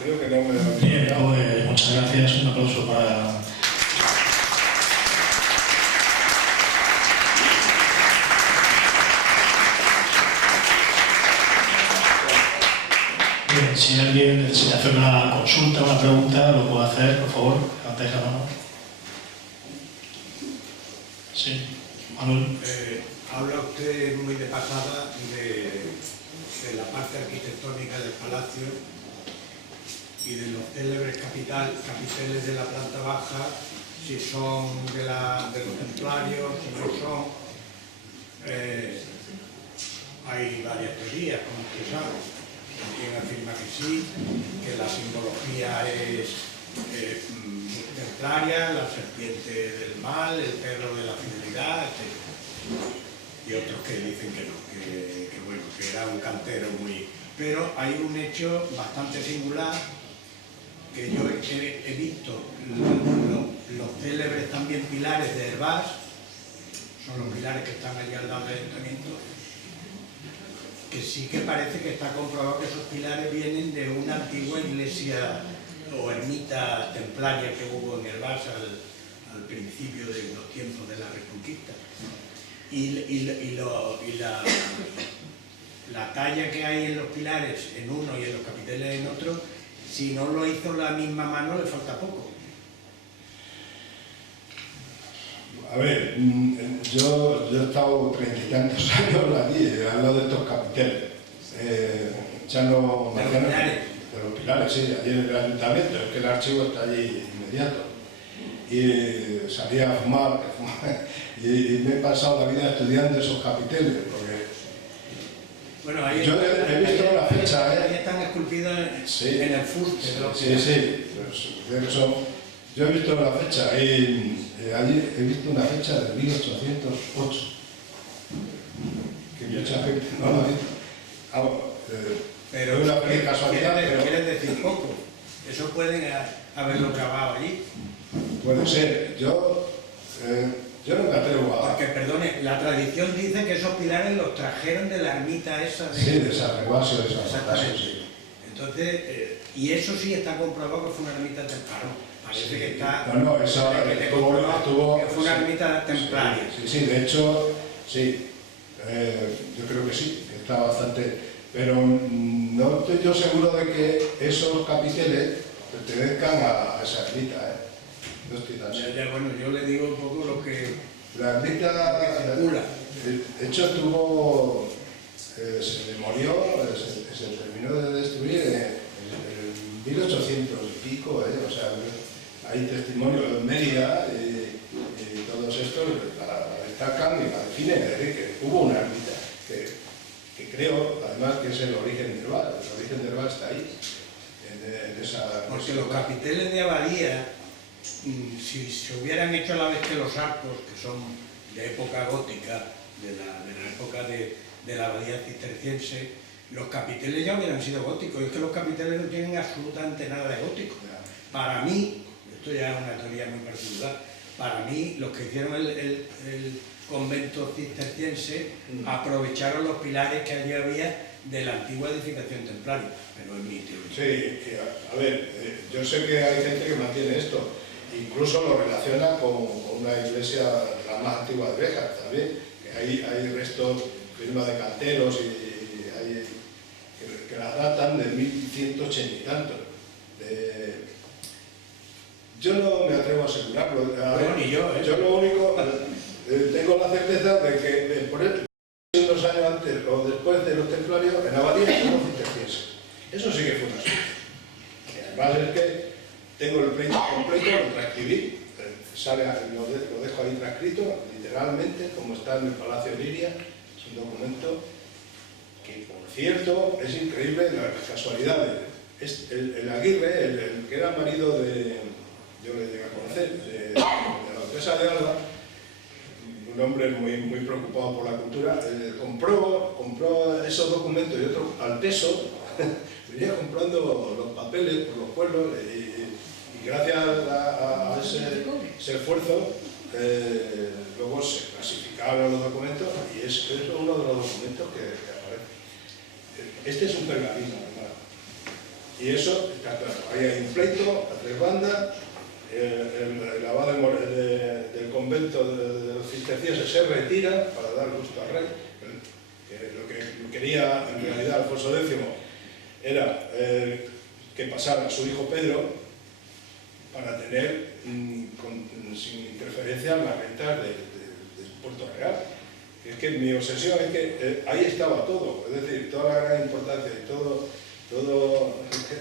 Creo que no me lo... Bien, pues muchas gracias, un aplauso para... Bien, si alguien necesita hacer una consulta, una pregunta, lo puede hacer, por favor, levantáis la mano. Sí, Manuel. Habla usted muy de pasada de la parte arquitectónica del palacio y de los célebres capiteles de la planta baja, si son de los templarios, si no son. Hay varias teorías, como usted sabe. Quien afirma que sí, que la simbología es templaria, la serpiente del mal, el perro de la fidelidad, etc. Y otros que dicen que no, bueno, que era un cantero muy... Pero hay un hecho bastante singular que yo he visto, los célebres también pilares de Hervás, son los pilares que están allí al lado del ayuntamiento, que sí que parece que está comprobado que esos pilares vienen de una antigua iglesia o ermita templaria que hubo en Hervás al principio de los tiempos de la Reconquista. La talla que hay en los pilares en uno y en los capiteles en otro, si no lo hizo la misma mano, le falta poco. A ver, yo he estado 30 y tantos años allí, al lado de estos capiteles. Ya no... ¿De los pilares? De los pilares, sí, allí en el ayuntamiento, es que el archivo está allí inmediato. Y salía a fumar, y me he pasado la vida estudiando esos capiteles, porque... Bueno, ahí yo he visto la fecha, ahí están esculpidos en el fuste de los pilares. Sí, pues, yo he visto la fecha, y allí he visto una fecha de 1808, que mucha gente no lo ha visto. Pero es una feliz casualidad, pero... ¿Quieres decir poco? Eso pueden haberlo grabado allí. Puede ser. Yo no me atrevo a... Porque, perdone, la tradición dice que esos pilares los trajeron de la ermita esa de... Sí, de San Reguasio, de San Exactamente. Reguasio, sí. Entonces, y eso sí está comprobado que fue una ermita templaria. Parece que está... No, eso que fue una ermita templaria. Sí, de hecho, sí. Yo creo que sí, que está bastante... Pero no estoy yo seguro de que esos capiteles pertenezcan a esa ermita, No estoy tan seguro. Ya, bueno, yo le digo un poco lo que... La ermita, de hecho, se demolió, se terminó de destruir en 1800 y pico, o sea, hay testimonios en Mérida y todos estos la destacan y la definen, es decir, que hubo una ermita, que creo, además, que es el origen de Hervás. El origen de Hervás está ahí, en esa... Porque los capiteles de abadía, si se hubieran hecho a la vez que los arcos, que son de época gótica, de la época de la abadía cisterciense, los capiteles ya hubieran sido góticos. Y es que los capiteles no tienen absolutamente nada de gótico. Para mí, esto ya es una teoría muy particular, para mí los que hicieron el convento cisterciense aprovecharon los pilares que allí había de la antigua edificación templaria, pero es mi teoría. Sí, a ver, yo sé que hay gente que mantiene esto, incluso lo relaciona con una iglesia la más antigua de Béjar también, que hay restos, firmas de canteros y hay, que las datan de 1180 y tanto. Yo no me atrevo a asegurarlo. Ni yo, Yo lo único, tengo la certeza de que por unos años antes o después de los templarios, en Abadía fueron cistercienses. Eso sí que fue una suerte. Además es que tengo el pleito completo, lo transcribí, lo dejo ahí transcrito, literalmente, como está en el Palacio Liria. Es un documento que, por cierto, es increíble las casualidades. El Aguirre, el que era marido de... yo le llegué a conocer, de la duquesa de Alba, un hombre muy preocupado por la cultura, compró esos documentos y otros al peso, venía comprando los papeles por los pueblos y gracias a ese esfuerzo luego se clasificaban los documentos y es uno de los documentos que aparece. Este es un pergamino, además. Y eso está claro. Ahí hay un pleito a 3 bandas. El abad del convento de los cistercienses se retira para dar gusto al rey. Lo que quería en realidad Alfonso X era que pasara a su hijo Pedro para tener sin interferencia las rentas de Puerto Real. Es que mi obsesión es que ahí estaba todo, es decir, toda la gran importancia y todo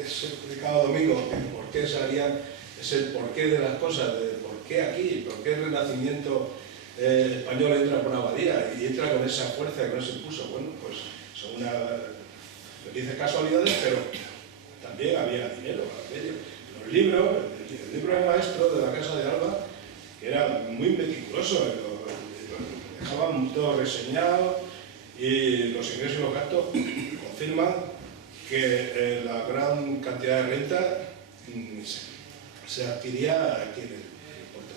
ese explicado domingo, el por qué salían, es el porqué de las cosas, de por qué aquí, por qué el Renacimiento español entra por Abadía y entra con esa fuerza y con ese impulso. Bueno, pues son unas felices casualidades, pero también había dinero. Los libros, el libro del maestro de la Casa de Alba, que era muy meticuloso, lo dejaban todo reseñado y los ingresos y los gastos confirman que la gran cantidad de renta se adquiría aquí en el Puerto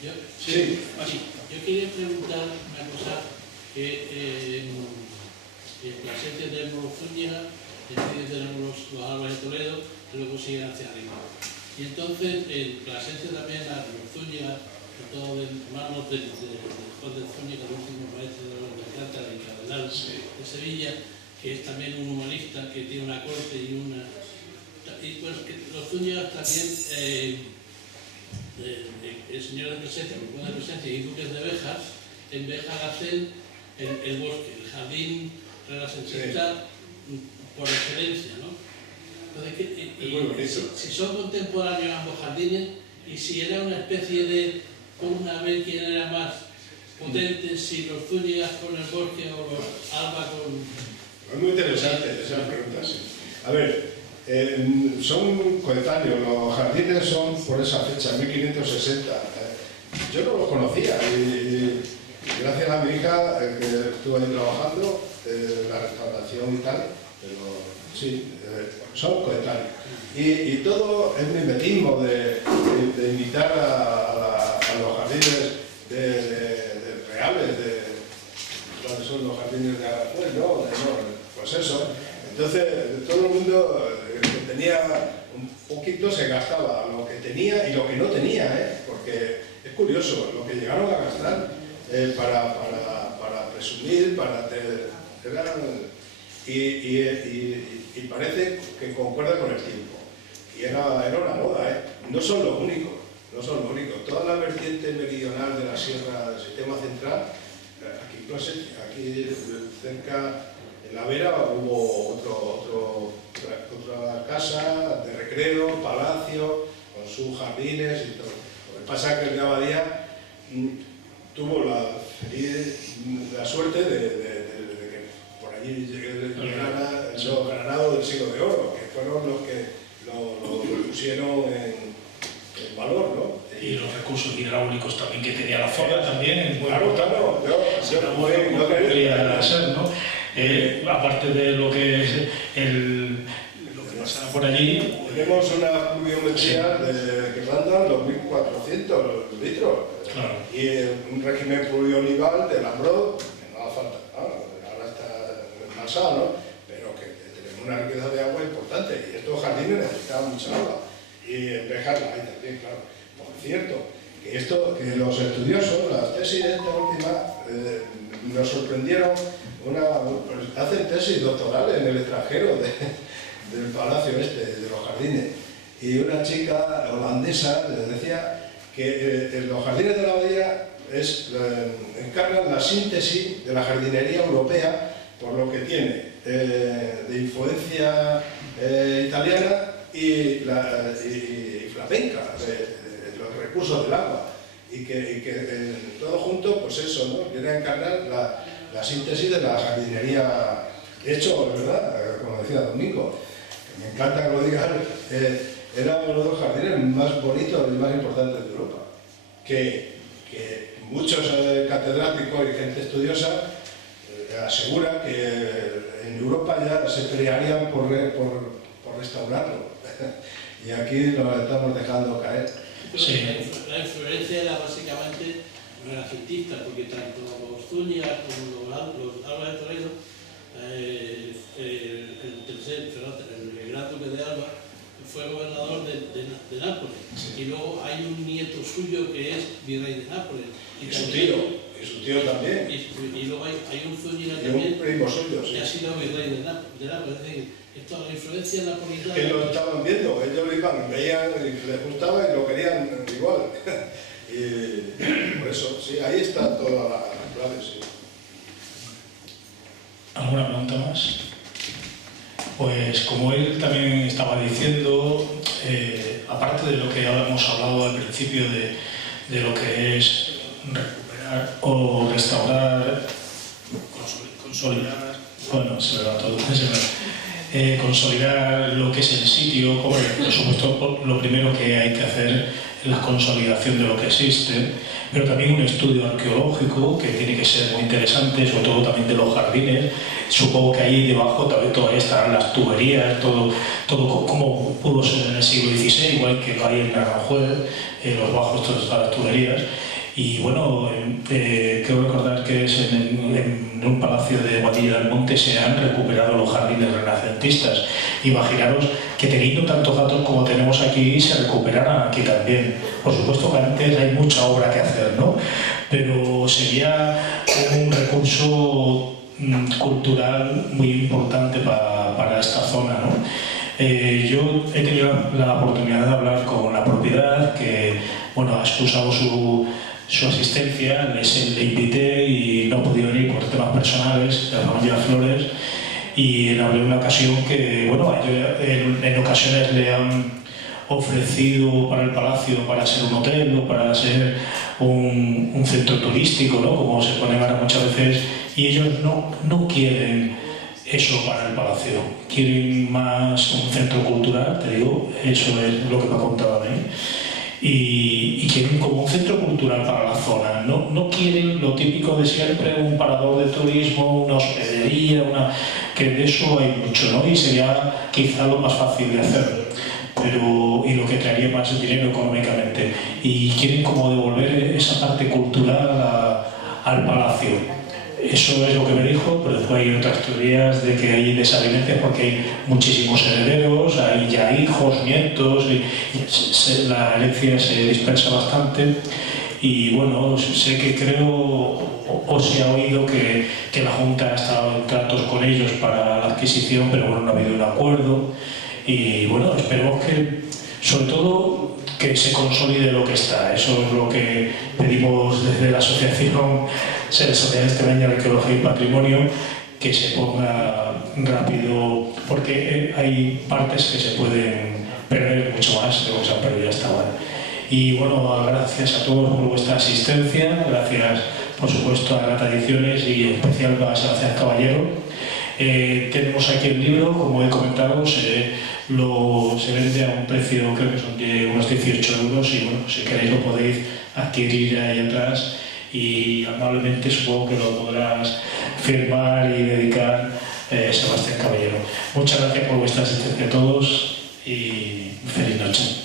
Real. Sí. Yo quería preguntar una cosa que en Plasencia tenemos Zúñiga, en medio tenemos los Álvarez de Toledo y luego siguen hacia arriba. Y entonces en Plasencia también a los Zúñiga, sobre todo de manos de Juan de Zúñiga, el último maestro de Plata y cardenal de Sevilla, que es también un humanista que tiene una corte y una... Y pues que los Zúñigas también, el señor de Presencia, el de Presencia y duques de Béjar, en Béjar hacen el bosque, el jardín renacentista por excelencia, ¿no? Entonces, si son contemporáneos ambos jardines y si era una especie de una vez quién era más potente, si los Zúñigas con el bosque o los Alba con... Es muy interesante esa pregunta, sí. A ver, son coetáneos, los jardines son por esa fecha, 1560. Yo no los conocía y gracias a mi hija que estuvo ahí trabajando, la restauración y tal, pero sí, son coetáneos. Y todo es mimetismo de imitar a los jardines reales, ¿cuáles son los jardines de Aragón? No, pues eso. Entonces, todo el mundo que tenía un poquito se gastaba lo que tenía y lo que no tenía, porque es curioso, lo que llegaron a gastar para presumir, y parece que concuerda con el tiempo. Y era una moda, no son los únicos, Toda la vertiente meridional de la sierra del sistema central, aquí cerca, en la Vera, hubo otra casa de recreo, palacio, con sus jardines y todo. Lo que pasa es que el de Abadía tuvo la suerte de que por allí llegara los granados del siglo de oro, que fueron los que lo pusieron en valor, ¿no? Y los recursos hidráulicos también que tenía la zona también. Claro, no podría ser, ¿no? Aparte de lo que pasaba por allí. Tenemos una pluviometría que ronda los 1.400 litros. Claro. Y un régimen pluvionival de Lambrot, que no hace falta, ahora está enmasado, ¿no? Pero que tenemos una riqueza de agua importante. Y estos jardines necesitaban mucha agua. Y en Béjar la hay también, claro. Por cierto, que los estudiosos, las tesis de esta última, nos sorprendieron. Hacen tesis doctorales en el extranjero del palacio de los jardines. Y una chica holandesa les decía que los jardines de la Abadía encargan la síntesis de la jardinería europea, por lo que tiene de influencia italiana y flamenca, de los recursos del agua. Y que todo junto, pues eso, ¿no? Viene a encarnar la síntesis de la jardinería. De hecho, ¿verdad? Como decía Domingo, que me encanta que lo digas, era uno de los jardines más bonitos y más importantes de Europa. Que muchos catedráticos y gente estudiosa asegura que en Europa ya se pelearían por restaurarlo. Y aquí nos estamos dejando caer. Sí. La influencia era básicamente renacentista, porque tanto Zúñiga como los Alba de Toledo, el gran duque de Alba, fue gobernador de Nápoles. Sí. Y luego hay un nieto suyo que es virrey de Nápoles. Y su tío también. Y luego hay un Zúñiga y también, un primo suyo, sí, que ha sido virrey de Nápoles. Es decir, la influencia napolitana... Que lo estaban viendo, ellos lo iban, veían, les gustaba y lo querían igual. Y por eso, sí, ahí está toda la clave, sí. ¿Alguna pregunta más? Pues como él también estaba diciendo, aparte de lo que hemos hablado al principio de lo que es recuperar o restaurar, consolidar, bueno, se me va todo, consolidar lo que es el sitio, por supuesto lo primero que hay que hacer es la consolidación de lo que existe, pero también un estudio arqueológico que tiene que ser muy interesante, sobre todo también de los jardines. Supongo que ahí debajo todavía estarán las tuberías, todo como pudo ser en el siglo XVI, igual que lo hay en Aranjuez, los bajos, todas las tuberías. Y bueno, quiero recordar que es en un palacio de Boadilla del Monte se han recuperado los jardines renacentistas. Imaginaros que teniendo tantos datos como tenemos aquí, se recuperaran aquí también. Por supuesto que antes hay mucha obra que hacer, ¿no? Pero sería un recurso cultural muy importante para esta zona, ¿no? Yo he tenido la oportunidad de hablar con la propiedad, que bueno, ha excusado su asistencia, le invité y no ha podido venir por temas personales, la familia Flores, y hablé en una ocasión que, bueno, en ocasiones le han ofrecido para el palacio para ser un hotel o para ser un centro turístico, ¿no? Como se pone ahora muchas veces, y ellos no quieren eso para el palacio, quieren más un centro cultural, te digo, eso es lo que me ha contado a mí. Y quieren como un centro cultural para la zona, no quieren lo típico de siempre, un parador de turismo, una hospedería, que de eso hay mucho, ¿no? Y sería quizá lo más fácil de hacer, y lo que traería más dinero económicamente. Y quieren como devolver esa parte cultural al palacio. Eso es lo que me dijo, pero después hay otras teorías de que hay desavenencias porque hay muchísimos herederos, hay ya hijos, nietos, y la herencia se dispersa bastante. Y bueno, sé que creo, o se ha oído que la Junta ha estado en tratos con ellos para la adquisición, pero bueno, no ha habido un acuerdo. Y bueno, esperemos que, sobre todo, que se consolide lo que está. Eso es lo que pedimos desde la Asociación Extremeña de Arqueología y Patrimonio, que se ponga rápido, porque hay partes que se pueden perder mucho más de lo que se han perdido hasta ahora. Y bueno, gracias a todos por vuestra asistencia, gracias por supuesto a Grata Ediciones y en especial a Sebastián Caballero. Tenemos aquí el libro, como he comentado, se vende a un precio, creo que son de unos 18 euros, y bueno, si queréis lo podéis adquirir ahí atrás y amablemente supongo que lo podrás firmar y dedicar Sebastián Caballero. Muchas gracias por vuestra asistencia a todos y feliz noche.